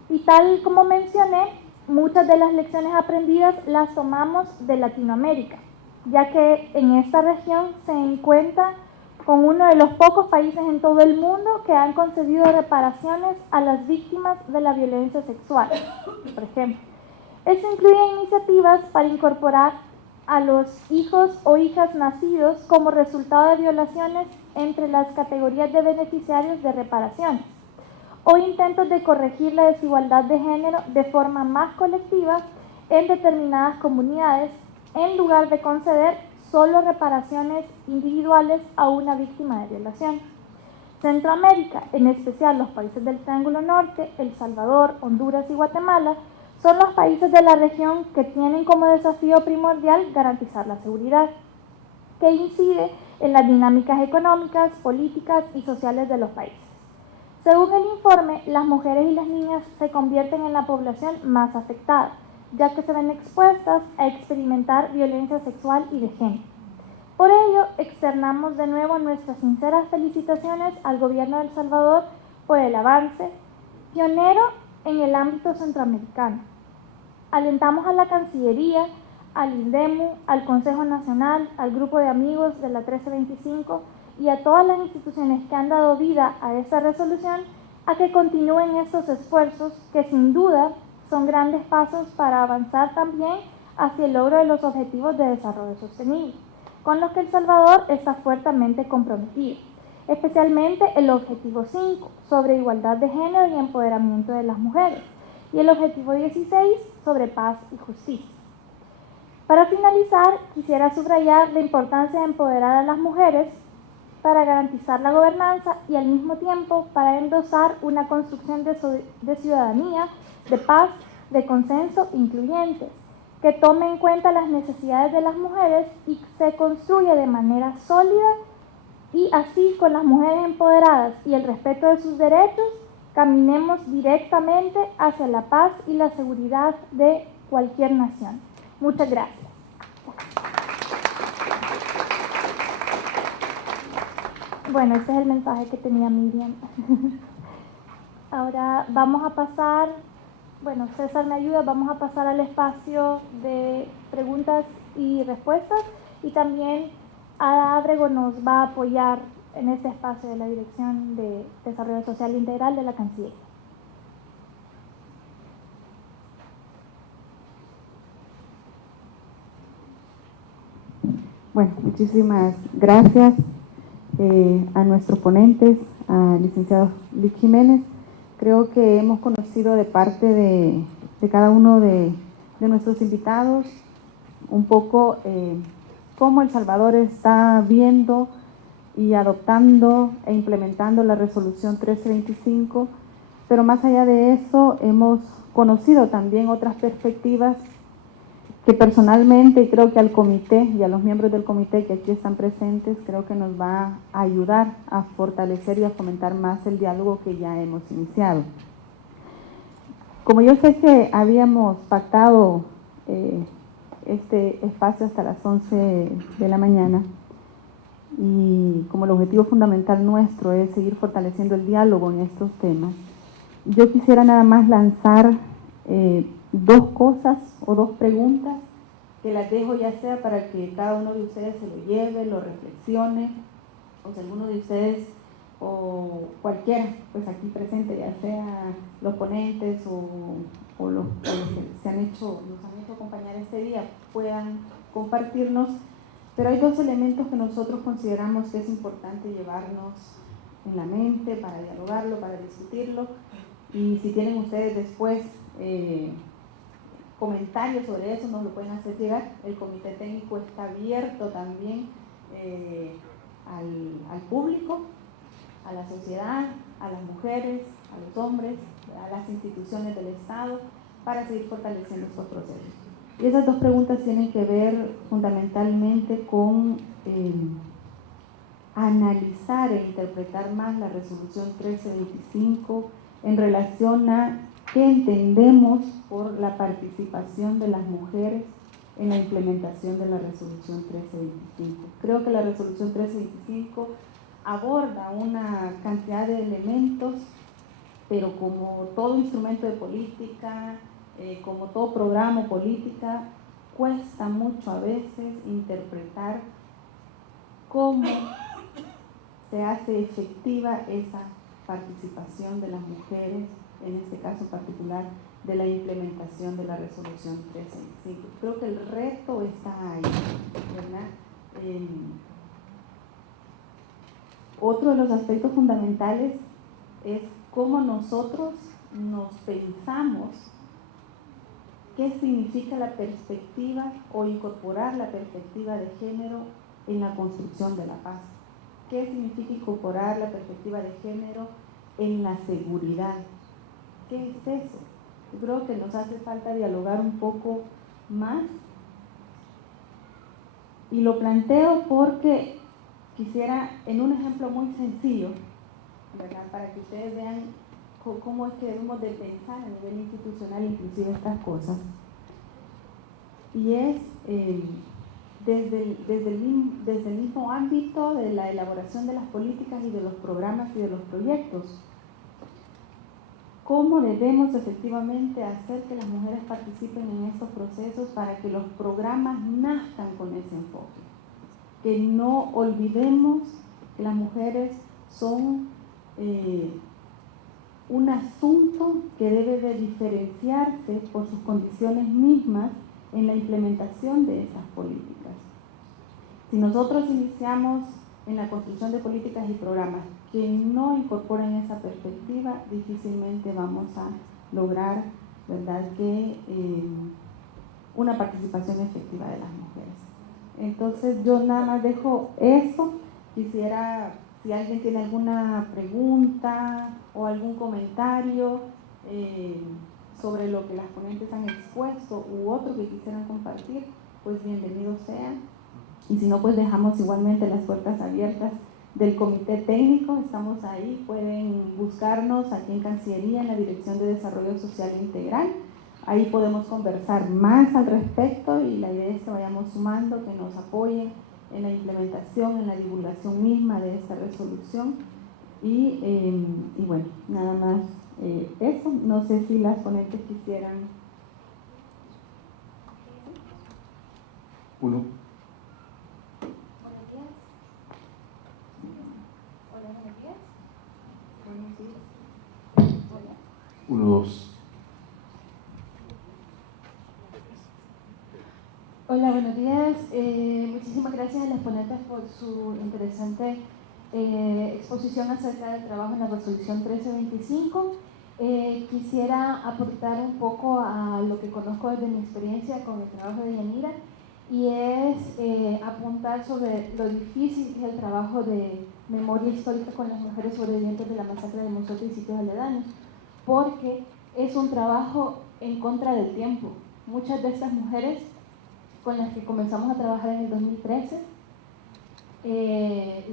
Y tal como mencioné, muchas de las lecciones aprendidas las tomamos de Latinoamérica, ya que en esta región se encuentra con uno de los pocos países en todo el mundo que han concedido reparaciones a las víctimas de la violencia sexual, por ejemplo. Esto incluye iniciativas para incorporar a los hijos o hijas nacidos como resultado de violaciones entre las categorías de beneficiarios de reparaciones, o intentos de corregir la desigualdad de género de forma más colectiva en determinadas comunidades, en lugar de conceder solo reparaciones individuales a una víctima de violación. Centroamérica, en especial los países del Triángulo Norte, El Salvador, Honduras y Guatemala, son los países de la región que tienen como desafío primordial garantizar la seguridad, que incide en las dinámicas económicas, políticas y sociales de los países. Según el informe, las mujeres y las niñas se convierten en la población más afectada, ya que se ven expuestas a experimentar violencia sexual y de género. Por ello, externamos de nuevo nuestras sinceras felicitaciones al gobierno de El Salvador por el avance pionero en el ámbito centroamericano. Alentamos a la Cancillería, al INDEMU, al Consejo Nacional, al Grupo de Amigos de la 1325 y a todas las instituciones que han dado vida a esta resolución a que continúen estos esfuerzos que sin duda son grandes pasos para avanzar también hacia el logro de los objetivos de desarrollo sostenible, con los que El Salvador está fuertemente comprometido, especialmente el objetivo 5, sobre igualdad de género y empoderamiento de las mujeres, y el objetivo 16, sobre paz y justicia. Para finalizar, quisiera subrayar la importancia de empoderar a las mujeres para garantizar la gobernanza y al mismo tiempo para endosar una construcción de ciudadanía, de paz, de consenso incluyentes, que tome en cuenta las necesidades de las mujeres y se construya de manera sólida, y así con las mujeres empoderadas y el respeto de sus derechos, caminemos directamente hacia la paz y la seguridad de cualquier nación. Muchas gracias. Bueno, ese es el mensaje que tenía Miriam. Ahora vamos a pasar, bueno, César me ayuda, vamos a pasar al espacio de preguntas y respuestas, y también Ada Ábrego nos va a apoyar en este espacio de la Dirección de Desarrollo Social Integral de la Cancillería. Bueno, muchísimas gracias a nuestros ponentes, al licenciado Luis Jiménez. Creo que hemos conocido de parte de cada uno de nuestros invitados un poco cómo El Salvador está viendo y adoptando e implementando la resolución 1325, pero más allá de eso hemos conocido también otras perspectivas que personalmente, y creo que al comité y a los miembros del comité que aquí están presentes, creo que nos va a ayudar a fortalecer y a fomentar más el diálogo que ya hemos iniciado. Como yo sé que habíamos pactado este espacio hasta las 11 de la mañana, y como el objetivo fundamental nuestro es seguir fortaleciendo el diálogo en estos temas, yo quisiera nada más lanzar dos cosas o dos preguntas que las dejo ya sea para que cada uno de ustedes se lo lleve, lo reflexione, o si alguno de ustedes o cualquiera, pues aquí presente, ya sea los ponentes o los que nos han hecho acompañar este día, puedan compartirnos. Pero hay dos elementos que nosotros consideramos que es importante llevarnos en la mente para dialogarlo, para discutirlo, y si tienen ustedes después comentarios sobre eso, nos lo pueden hacer llegar. El comité técnico está abierto también al público, a la sociedad, a las mujeres, a los hombres, a las instituciones del Estado, para seguir fortaleciendo estos procesos. Y esas dos preguntas tienen que ver fundamentalmente con analizar e interpretar más la resolución 1325 en relación a qué entendemos por la participación de las mujeres en la implementación de la resolución 1325. Creo que la resolución 1325 aborda una cantidad de elementos, pero como todo instrumento de política, como todo programa o política, cuesta mucho a veces interpretar cómo se hace efectiva esa participación de las mujeres, en este caso particular, de la implementación de la resolución 365. Creo que el reto está ahí, ¿verdad? Otro de los aspectos fundamentales es cómo nosotros nos pensamos qué significa la perspectiva o incorporar la perspectiva de género en la construcción de la paz. ¿Qué significa incorporar la perspectiva de género en la seguridad? ¿Qué es eso? Yo creo que nos hace falta dialogar un poco más. Y lo planteo porque quisiera, en un ejemplo muy sencillo, ¿verdad?, para que ustedes vean cómo es que debemos de pensar a nivel institucional inclusive estas cosas. Y es desde el mismo ámbito de la elaboración de las políticas y de los programas y de los proyectos. ¿Cómo debemos efectivamente hacer que las mujeres participen en estos procesos para que los programas nazcan con ese enfoque? Que no olvidemos que las mujeres son un asunto que debe de diferenciarse por sus condiciones mismas en la implementación de esas políticas. Si nosotros iniciamos en la construcción de políticas y programas que no incorporen esa perspectiva, difícilmente vamos a lograr, ¿verdad?, que una participación efectiva de las mujeres. Entonces yo nada más dejo eso. Quisiera, si alguien tiene alguna pregunta o algún comentario sobre lo que las ponentes han expuesto u otro que quisieran compartir, pues bienvenidos sean. Y si no, pues dejamos igualmente las puertas abiertas del comité técnico. Estamos ahí, pueden buscarnos aquí en Cancillería, en la Dirección de Desarrollo Social Integral. Ahí podemos conversar más al respecto y la idea es que vayamos sumando, que nos apoyen en la implementación, en la divulgación misma de esta resolución. Y bueno, nada más eso. No sé si las ponentes quisieran. Uno. Buenos días. Hola, buenos días. Buenos días. Hola. 1, 2. Hola, buenos días. Muchísimas gracias a las ponentes por su interesante exposición acerca del trabajo en la resolución 1325. Quisiera aportar un poco a lo que conozco desde mi experiencia con el trabajo de Yanira, y es apuntar sobre lo difícil que es el trabajo de memoria histórica con las mujeres sobrevivientes de la masacre de Mozote y sitios aledaños, porque es un trabajo en contra del tiempo. Muchas de estas mujeres con las que comenzamos a trabajar en el 2013,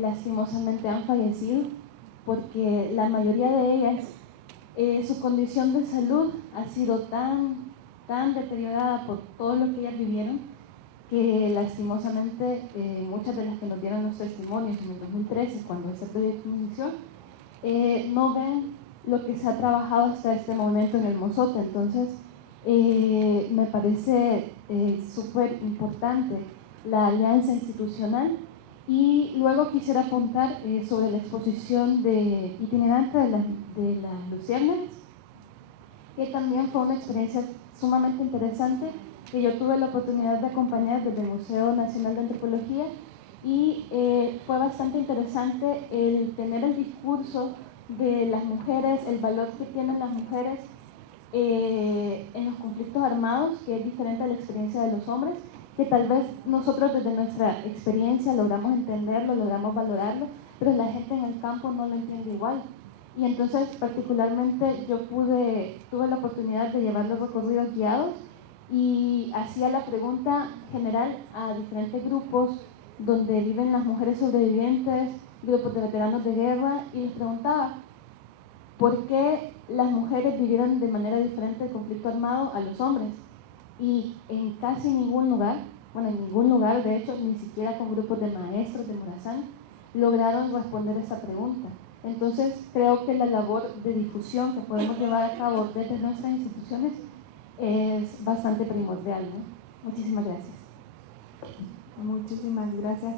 lastimosamente han fallecido, porque la mayoría de ellas, su condición de salud ha sido tan deteriorada por todo lo que ellas vivieron, que lastimosamente muchas de las que nos dieron los testimonios en el 2013, cuando ese proyecto inició, no ven lo que se ha trabajado hasta este momento en el Mozote. Entonces, me parece súper importante la alianza institucional. Y luego quisiera apuntar sobre la exposición itinerante de las luciérnagas, que también fue una experiencia sumamente interesante, que yo tuve la oportunidad de acompañar desde el Museo Nacional de Antropología, y fue bastante interesante el tener el discurso de las mujeres, el valor que tienen las mujeres en los conflictos armados, que es diferente a la experiencia de los hombres, que tal vez nosotros desde nuestra experiencia logramos entenderlo, logramos valorarlo, pero la gente en el campo no lo entiende igual. Y entonces particularmente yo tuve la oportunidad de llevar los recorridos guiados y hacía la pregunta general a diferentes grupos donde viven las mujeres sobrevivientes, grupos de veteranos de guerra, y les preguntaba por qué las mujeres vivieron de manera diferente el conflicto armado a los hombres. Y en casi ningún lugar, bueno, en ningún lugar, de hecho, ni siquiera con grupos de maestros de Morazán, lograron responder esa pregunta. Entonces, creo que la labor de difusión que podemos llevar a cabo desde nuestras instituciones es bastante primordial, ¿no? Muchísimas gracias. Muchísimas gracias.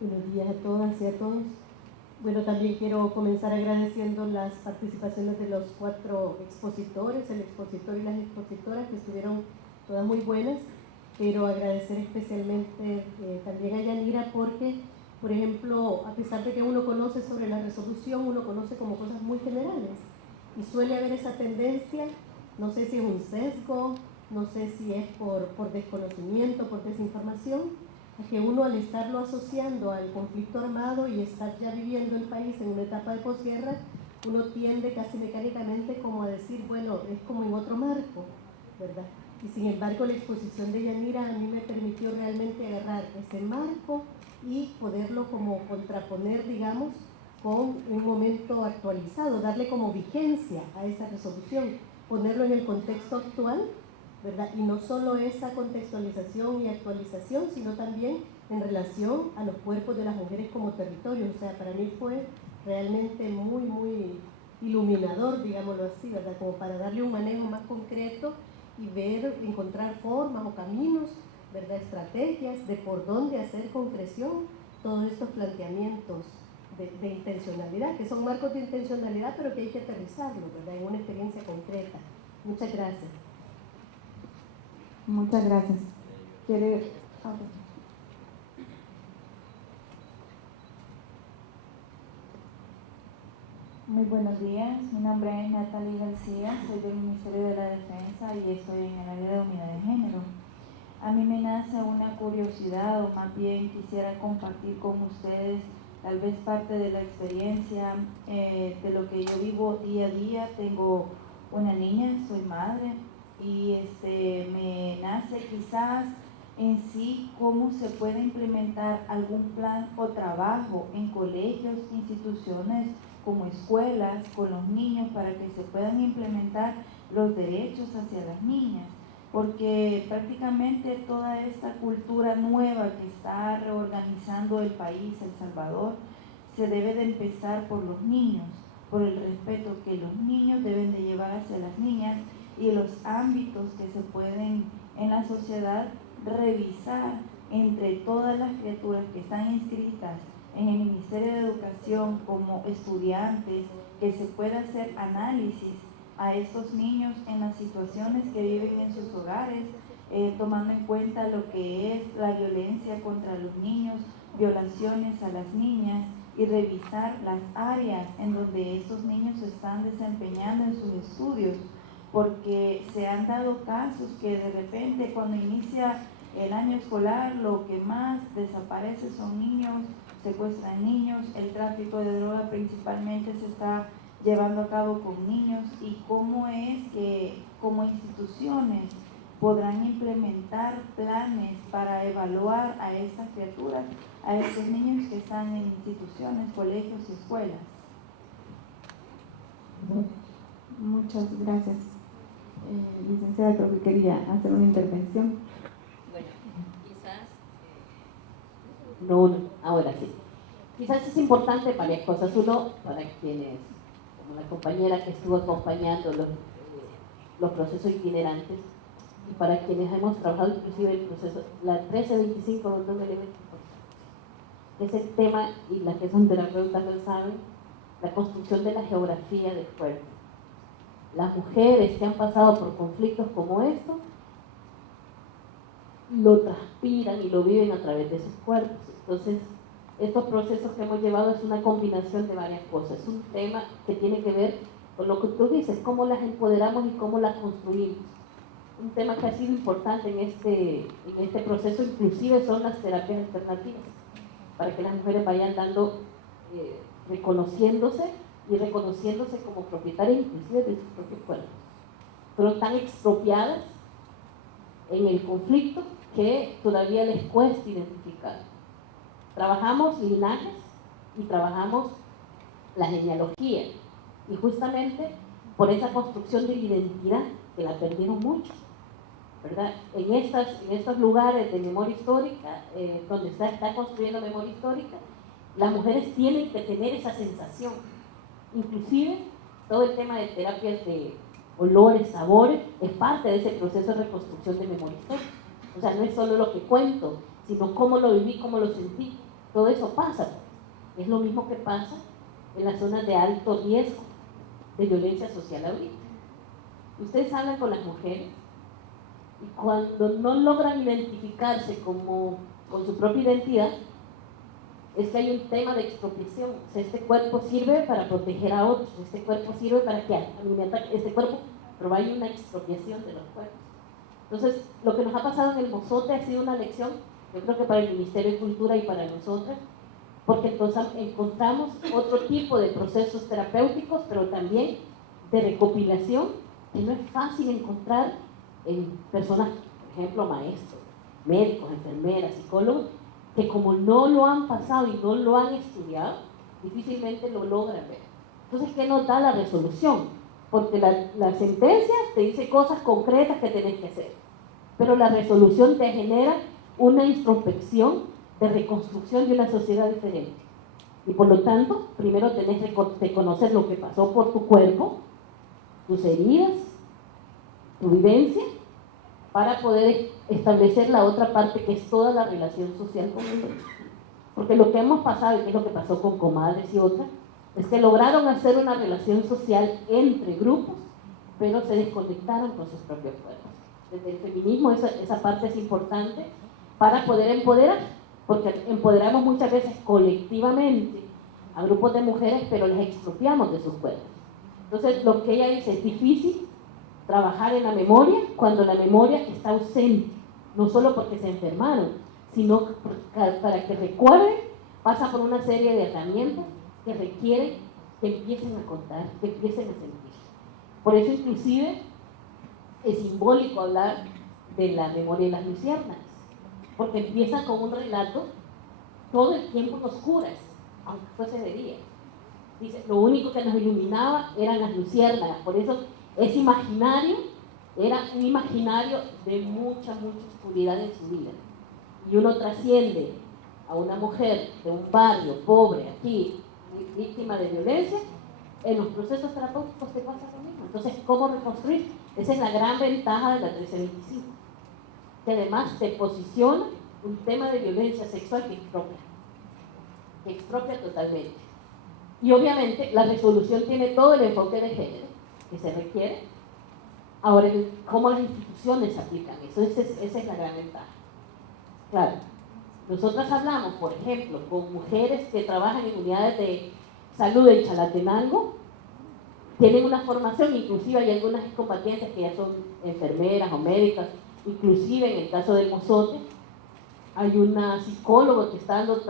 Buenos días a todas y a todos. Bueno, también quiero comenzar agradeciendo las participaciones de los 4 expositores, el expositor y las expositoras, que estuvieron todas muy buenas, pero agradecer especialmente también a Yanira porque, por ejemplo, a pesar de que uno conoce sobre la resolución, uno conoce como cosas muy generales y suele haber esa tendencia, no sé si es un sesgo, no sé si es por desconocimiento, por desinformación, que uno al estarlo asociando al conflicto armado y estar ya viviendo el país en una etapa de posguerra, uno tiende casi mecánicamente como a decir, bueno, es como en otro marco, ¿verdad? Y sin embargo la exposición de Yanira a mí me permitió realmente agarrar ese marco y poderlo como contraponer, digamos, con un momento actualizado, darle como vigencia a esa resolución, ponerlo en el contexto actual, ¿verdad? Y no solo esa contextualización y actualización, sino también en relación a los cuerpos de las mujeres como territorio. O sea, para mí fue realmente muy, muy iluminador, digámoslo así, ¿verdad? Como para darle un manejo más concreto y ver, encontrar formas o caminos, ¿verdad? Estrategias de por dónde hacer concreción todos estos planteamientos de intencionalidad, que son marcos de intencionalidad, pero que hay que aterrizarlos, ¿verdad? En una experiencia concreta. Muchas gracias. Muchas gracias. ¿Quiere? Muy buenos días, mi nombre es Natalie García, soy del Ministerio de la Defensa y estoy en el área de unidad de género. A mí me nace una curiosidad, o más bien quisiera compartir con ustedes tal vez parte de la experiencia de lo que yo vivo día a día. Tengo una niña, soy madre, y me nace quizás en sí cómo se puede implementar algún plan o trabajo en colegios, instituciones como escuelas, con los niños, para que se puedan implementar los derechos hacia las niñas, porque prácticamente toda esta cultura nueva que está reorganizando el país, El Salvador, se debe de empezar por los niños, por el respeto que los niños deben de llevar hacia las niñas y los ámbitos que se pueden en la sociedad revisar entre todas las criaturas que están inscritas en el Ministerio de Educación como estudiantes, que se pueda hacer análisis a estos niños en las situaciones que viven en sus hogares, tomando en cuenta lo que es la violencia contra los niños, violaciones a las niñas, y revisar las áreas en donde estos niños se están desempeñando en sus estudios, porque se han dado casos que de repente cuando inicia el año escolar lo que más desaparece son niños, secuestran niños, el tráfico de droga principalmente se está llevando a cabo con niños, y cómo es que como instituciones podrán implementar planes para evaluar a estas criaturas, a estos niños que están en instituciones, colegios y escuelas. Muchas gracias. Licenciada, creo que quería hacer una intervención. Bueno, quizás, no, ahora sí. Quizás es importante varias cosas. Uno, para quienes, como la compañera que estuvo acompañando los procesos itinerantes, y para quienes hemos trabajado inclusive el proceso, la 1325 es un elemento importante. Ese tema, y las que son terapeutas lo saben, la construcción de la geografía del cuerpo. Las mujeres que han pasado por conflictos como estos lo transpiran y lo viven a través de sus cuerpos. Entonces, estos procesos que hemos llevado es una combinación de varias cosas. Es un tema que tiene que ver con lo que tú dices, cómo las empoderamos y cómo las construimos. Un tema que ha sido importante en este proceso, inclusive, son las terapias alternativas, para que las mujeres vayan reconociéndose y reconociéndose como propietarias inclusive de sus propios cuerpos. Pero tan expropiadas en el conflicto que todavía les cuesta identificar. Trabajamos linajes y trabajamos la genealogía, y justamente por esa construcción de la identidad que la perdieron mucho, ¿verdad? En estos lugares de memoria histórica, donde se está construyendo memoria histórica, las mujeres tienen que tener esa sensación, inclusive todo el tema de terapias de olores, sabores, es parte de ese proceso de reconstrucción de memoria histórica. O sea, no es solo lo que cuento, sino cómo lo viví, cómo lo sentí. Todo eso pasa. Es lo mismo que pasa en las zonas de alto riesgo de violencia social ahorita. Ustedes hablan con las mujeres y cuando no logran identificarse con su propia identidad, es que hay un tema de expropiación. O sea, este cuerpo sirve para proteger a otros, este cuerpo sirve para que a mí me ataque este cuerpo, pero hay una expropiación de los cuerpos. Entonces, lo que nos ha pasado en el Mozote ha sido una lección, yo creo que para el Ministerio de Cultura y para nosotras, porque entonces encontramos otro tipo de procesos terapéuticos, pero también de recopilación, que no es fácil encontrar en personas, por ejemplo, maestros, médicos, enfermeras, psicólogos, que como no lo han pasado y no lo han estudiado, difícilmente lo logran ver. Entonces, ¿qué nos da la resolución? Porque la sentencia te dice cosas concretas que tenés que hacer, pero la resolución te genera una introspección de reconstrucción de una sociedad diferente. Y por lo tanto, primero tenés que conocer lo que pasó por tu cuerpo, tus heridas, tu vivencia, para poder establecer la otra parte, que es toda la relación social con el otro. Porque lo que hemos pasado, y que es lo que pasó con comadres y otras, es que lograron hacer una relación social entre grupos, pero se desconectaron con sus propios cuerpos. Desde el feminismo esa parte es importante para poder empoderar, porque empoderamos muchas veces colectivamente a grupos de mujeres, pero las expropiamos de sus cuerpos. Entonces, lo que ella dice, es difícil trabajar en la memoria cuando la memoria está ausente, no solo porque se enfermaron, sino para que recuerden, pasa por una serie de herramientas que requieren que empiecen a contar, que empiecen a sentir. Por eso inclusive es simbólico hablar de la memoria de las luciérnagas, porque empieza con un relato todo el tiempo en oscuras, aunque fuese de día. Dice, lo único que nos iluminaba eran las luciérnagas, por eso ese imaginario era un imaginario de mucha oscuridad en su vida. Y uno trasciende a una mujer de un barrio pobre aquí, víctima de violencia, en los procesos terapéuticos te pasa lo mismo. Entonces, ¿cómo reconstruir? Esa es la gran ventaja de la 1325, que además te posiciona un tema de violencia sexual que expropia totalmente. Y obviamente la resolución tiene todo el enfoque de género que se requiere. Ahora, ¿cómo las instituciones aplican eso? Esa es la gran ventaja. Claro, nosotras hablamos, por ejemplo, con mujeres que trabajan en unidades de salud en Chalatenango, tienen una formación, inclusive hay algunas combatientes que ya son enfermeras o médicas, inclusive en el caso del Mozote, hay una psicóloga que está dando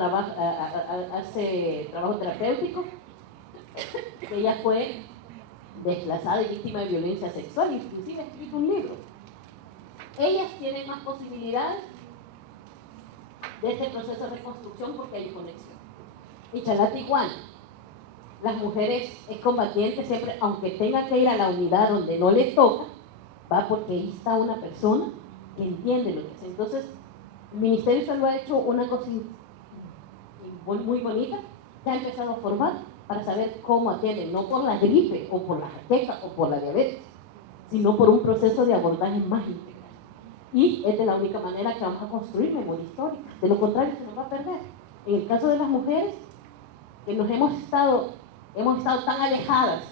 hace trabajo terapéutico, que ella fue desplazada y víctima de violencia sexual, inclusive ha escrito un libro. Ellas tienen más posibilidades de este proceso de reconstrucción porque hay conexión. Y Chalate igual, las mujeres combatientes siempre, aunque tenga que ir a la unidad donde no les toca, va porque ahí está una persona que entiende lo que hace. Entonces, el Ministerio solo ha hecho una cosa muy bonita, que ha empezado a formar para saber cómo atienden, no por la gripe o por la jaqueca o por la diabetes, sino por un proceso de abordaje más integral. Y es de la única manera que vamos a construir memoria histórica. De lo contrario, se nos va a perder. En el caso de las mujeres, que nos hemos estado tan alejadas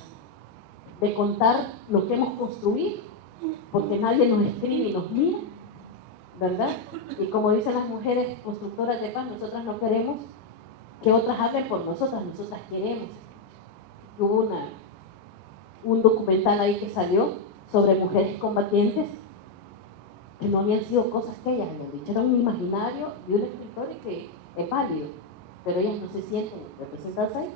de contar lo que hemos construido, porque nadie nos escribe y nos mira, ¿verdad? Y como dicen las mujeres constructoras de paz, nosotras no queremos que otras hablen por nosotras queremos. Hubo un documental ahí que salió sobre mujeres combatientes que no habían sido cosas que ellas habían dicho, era un imaginario de un escritor que es válido, pero ellas no se sienten representadas ahí,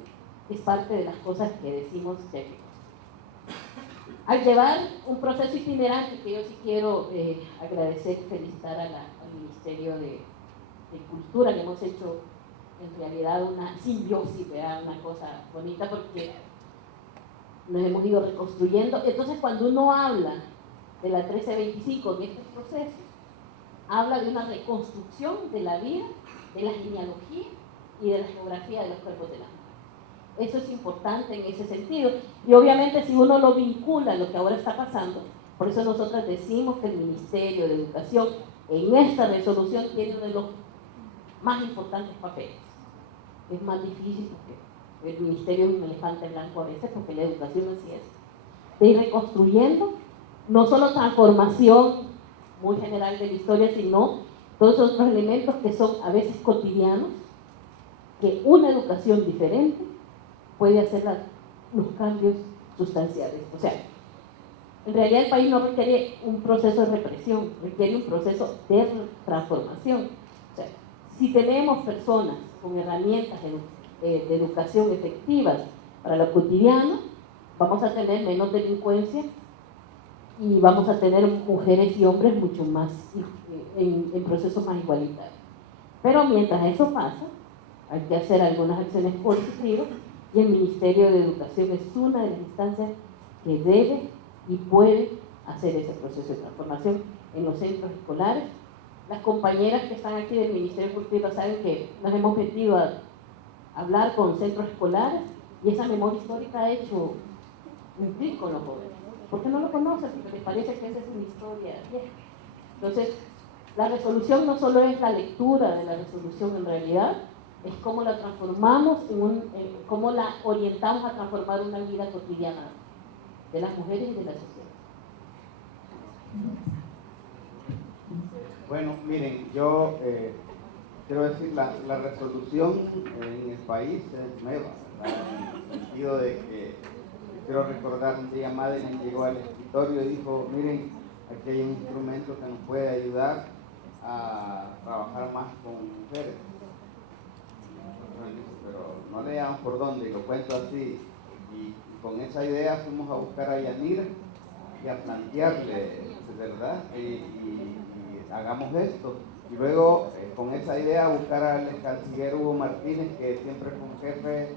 es parte de las cosas que decimos que hay que construir. Al llevar un proceso itinerante, que yo sí quiero agradecer y felicitar al Ministerio de Cultura, le hemos hecho en realidad una simbiosis, ¿verdad? Una cosa bonita porque nos hemos ido reconstruyendo. Entonces, cuando uno habla de la 1325 en estos procesos, habla de una reconstrucción de la vida, de la genealogía y de la geografía de los cuerpos de las mujeres. Eso es importante en ese sentido. Y obviamente si uno lo vincula a lo que ahora está pasando, por eso nosotros decimos que el Ministerio de Educación en esta resolución tiene uno de los más importantes papeles. Es más difícil porque el Ministerio es un elefante blanco a veces, porque la educación así es. De ir reconstruyendo, no solo transformación muy general de la historia, sino todos esos otros elementos que son a veces cotidianos, que una educación diferente puede hacer los cambios sustanciales. O sea, en realidad el país no requiere un proceso de represión, requiere un proceso de transformación. O sea, si tenemos personas con herramientas de educación efectivas para lo cotidiano, vamos a tener menos delincuencia y vamos a tener mujeres y hombres mucho más en procesos más igualitarios. Pero mientras eso pasa, hay que hacer algunas acciones positivas y el Ministerio de Educación es una de las instancias que debe y puede hacer ese proceso de transformación en los centros escolares. Las compañeras que están aquí del Ministerio de Cultura saben que nos hemos metido a hablar con centros escolares y esa memoria histórica ha hecho un clic con los jóvenes, porque no lo conocen, porque les parece que esa es una historia vieja. Entonces, la resolución no solo es la lectura de la resolución, en realidad es cómo la transformamos, cómo la orientamos a transformar una vida cotidiana de las mujeres y de la sociedad. Bueno, miren, yo quiero decir, la resolución en el país es nueva, ¿verdad? En el sentido de que quiero recordar un día Madeleine llegó al escritorio y dijo, miren, aquí hay un instrumento que nos puede ayudar a trabajar más con mujeres. Pero no leamos por dónde, lo cuento así. Y con esa idea fuimos a buscar a Yanira y a plantearle, ¿verdad? Y hagamos esto. Y luego, con esa idea, buscar al canciller Hugo Martínez, que siempre fue un jefe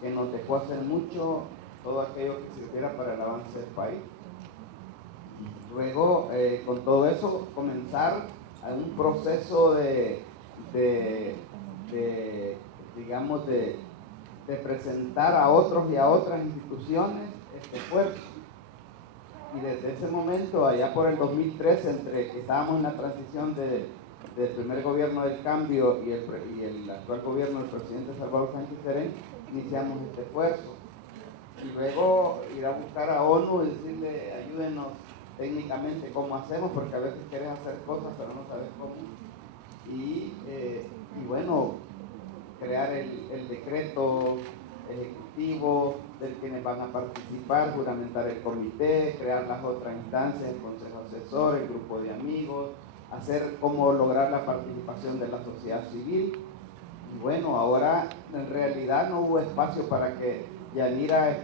que nos dejó hacer mucho, todo aquello que sirviera para el avance del país. Luego, con todo eso, comenzar a un proceso digamos, de presentar a otros y a otras instituciones este esfuerzo. Y desde ese momento, allá por el 2013, entre que estábamos en la transición del primer gobierno del cambio y el actual gobierno del presidente Salvador Sánchez Serén, iniciamos este esfuerzo. Y luego ir a buscar a ONU y decirle, ayúdenos técnicamente cómo hacemos, porque a veces quieres hacer cosas pero no sabes cómo. Y bueno, crear el decreto ejecutivo de quienes van a participar, juramentar el comité, crear las otras instancias, el consejo asesor, el grupo de amigos, hacer cómo lograr la participación de la sociedad civil. Y bueno, ahora en realidad no hubo espacio para que Yanira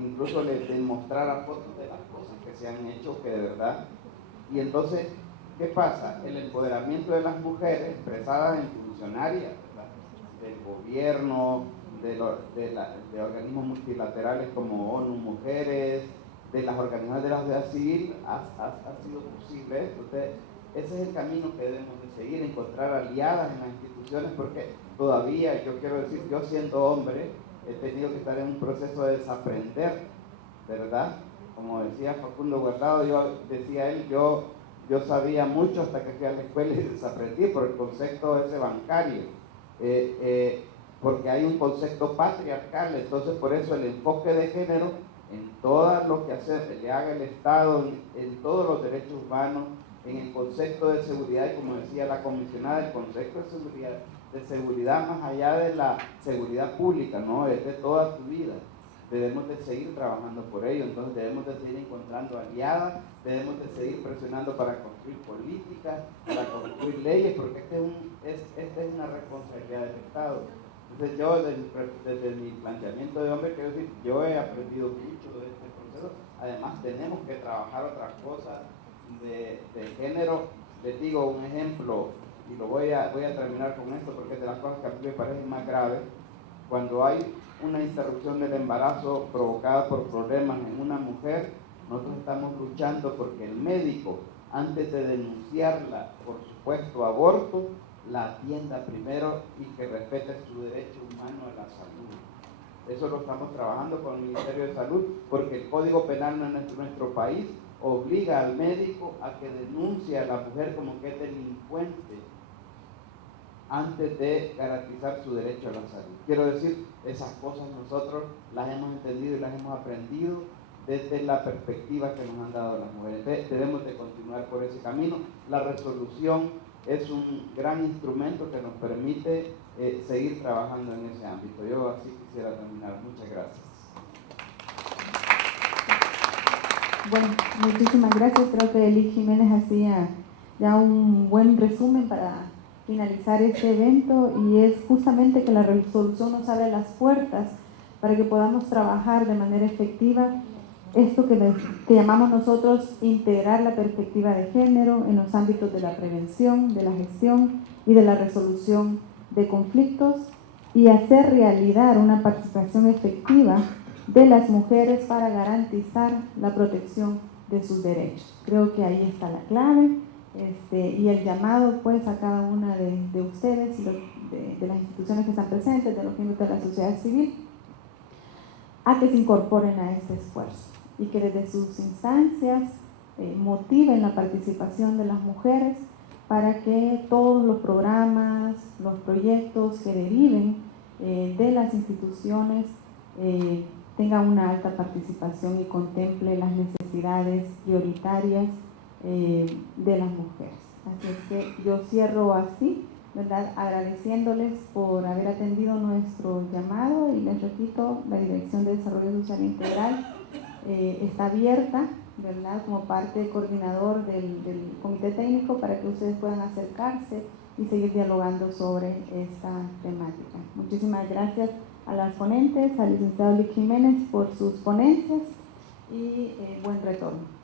incluso le demostrara fotos de las cosas que se han hecho, que de verdad. Y entonces, ¿qué pasa? El empoderamiento de las mujeres expresadas en funcionarias, ¿verdad?, del gobierno, de organismos multilaterales como ONU Mujeres, de las organizaciones de la sociedad civil, ha sido posible esto. Entonces, ese es el camino que debemos de seguir, encontrar aliadas en las instituciones, porque todavía, yo quiero decir, yo siendo hombre, he tenido que estar en un proceso de desaprender, ¿verdad? Como decía Facundo Guardado, yo sabía mucho hasta que fui a la escuela y desaprendí por el concepto ese bancario, porque hay un concepto patriarcal. Entonces por eso el enfoque de género en todo lo que le haga el Estado, en todos los derechos humanos, en el concepto de seguridad, y como decía la comisionada, el concepto de seguridad más allá de la seguridad pública, ¿no? Es de toda tu vida. Debemos de seguir trabajando por ello, entonces debemos de seguir encontrando aliadas, debemos de seguir presionando para construir políticas, para construir leyes, porque esta es una responsabilidad del Estado. Entonces yo, desde mi planteamiento de hombre, quiero decir, yo he aprendido mucho de este proceso. Además tenemos que trabajar otras cosas de género. Les digo un ejemplo, y voy a terminar con esto porque es de las cosas que a mí me parecen más graves. Cuando hay una interrupción del embarazo provocada por problemas en una mujer, nosotros estamos luchando porque el médico, antes de denunciarla por supuesto aborto, la atienda primero y que respete su derecho humano a la salud. Eso lo estamos trabajando con el Ministerio de Salud, porque el Código Penal en nuestro país obliga al médico a que denuncie a la mujer como que es delincuente antes de garantizar su derecho a la salud. Quiero decir, esas cosas nosotros las hemos entendido y las hemos aprendido desde la perspectiva que nos han dado las mujeres. Entonces, debemos de continuar por ese camino. La resolución es un gran instrumento que nos permite seguir trabajando en ese ámbito. Yo así quisiera terminar. Muchas gracias. Bueno, muchísimas gracias. Creo que Liz Jiménez hacía ya un buen resumen para finalizar este evento, y es justamente que la resolución nos abre las puertas para que podamos trabajar de manera efectiva esto que llamamos nosotros integrar la perspectiva de género en los ámbitos de la prevención, de la gestión y de la resolución de conflictos, y hacer realidad una participación efectiva de las mujeres para garantizar la protección de sus derechos. Creo que ahí está la clave, y el llamado pues a cada una de ustedes y de las instituciones que están presentes, de los miembros de la sociedad civil, a que se incorporen a este esfuerzo y que desde sus instancias motiven la participación de las mujeres para que todos los programas, los proyectos que deriven de las instituciones tengan una alta participación y contemple las necesidades prioritarias de las mujeres. Así es que yo cierro así, ¿verdad?, agradeciéndoles por haber atendido nuestro llamado, y les repito, la Dirección de Desarrollo Social Integral está abierta, ¿verdad?, como parte coordinador del comité técnico, para que ustedes puedan acercarse y seguir dialogando sobre esta temática. Muchísimas gracias a las ponentes, al licenciado Lic Jiménez por sus ponencias, y buen retorno.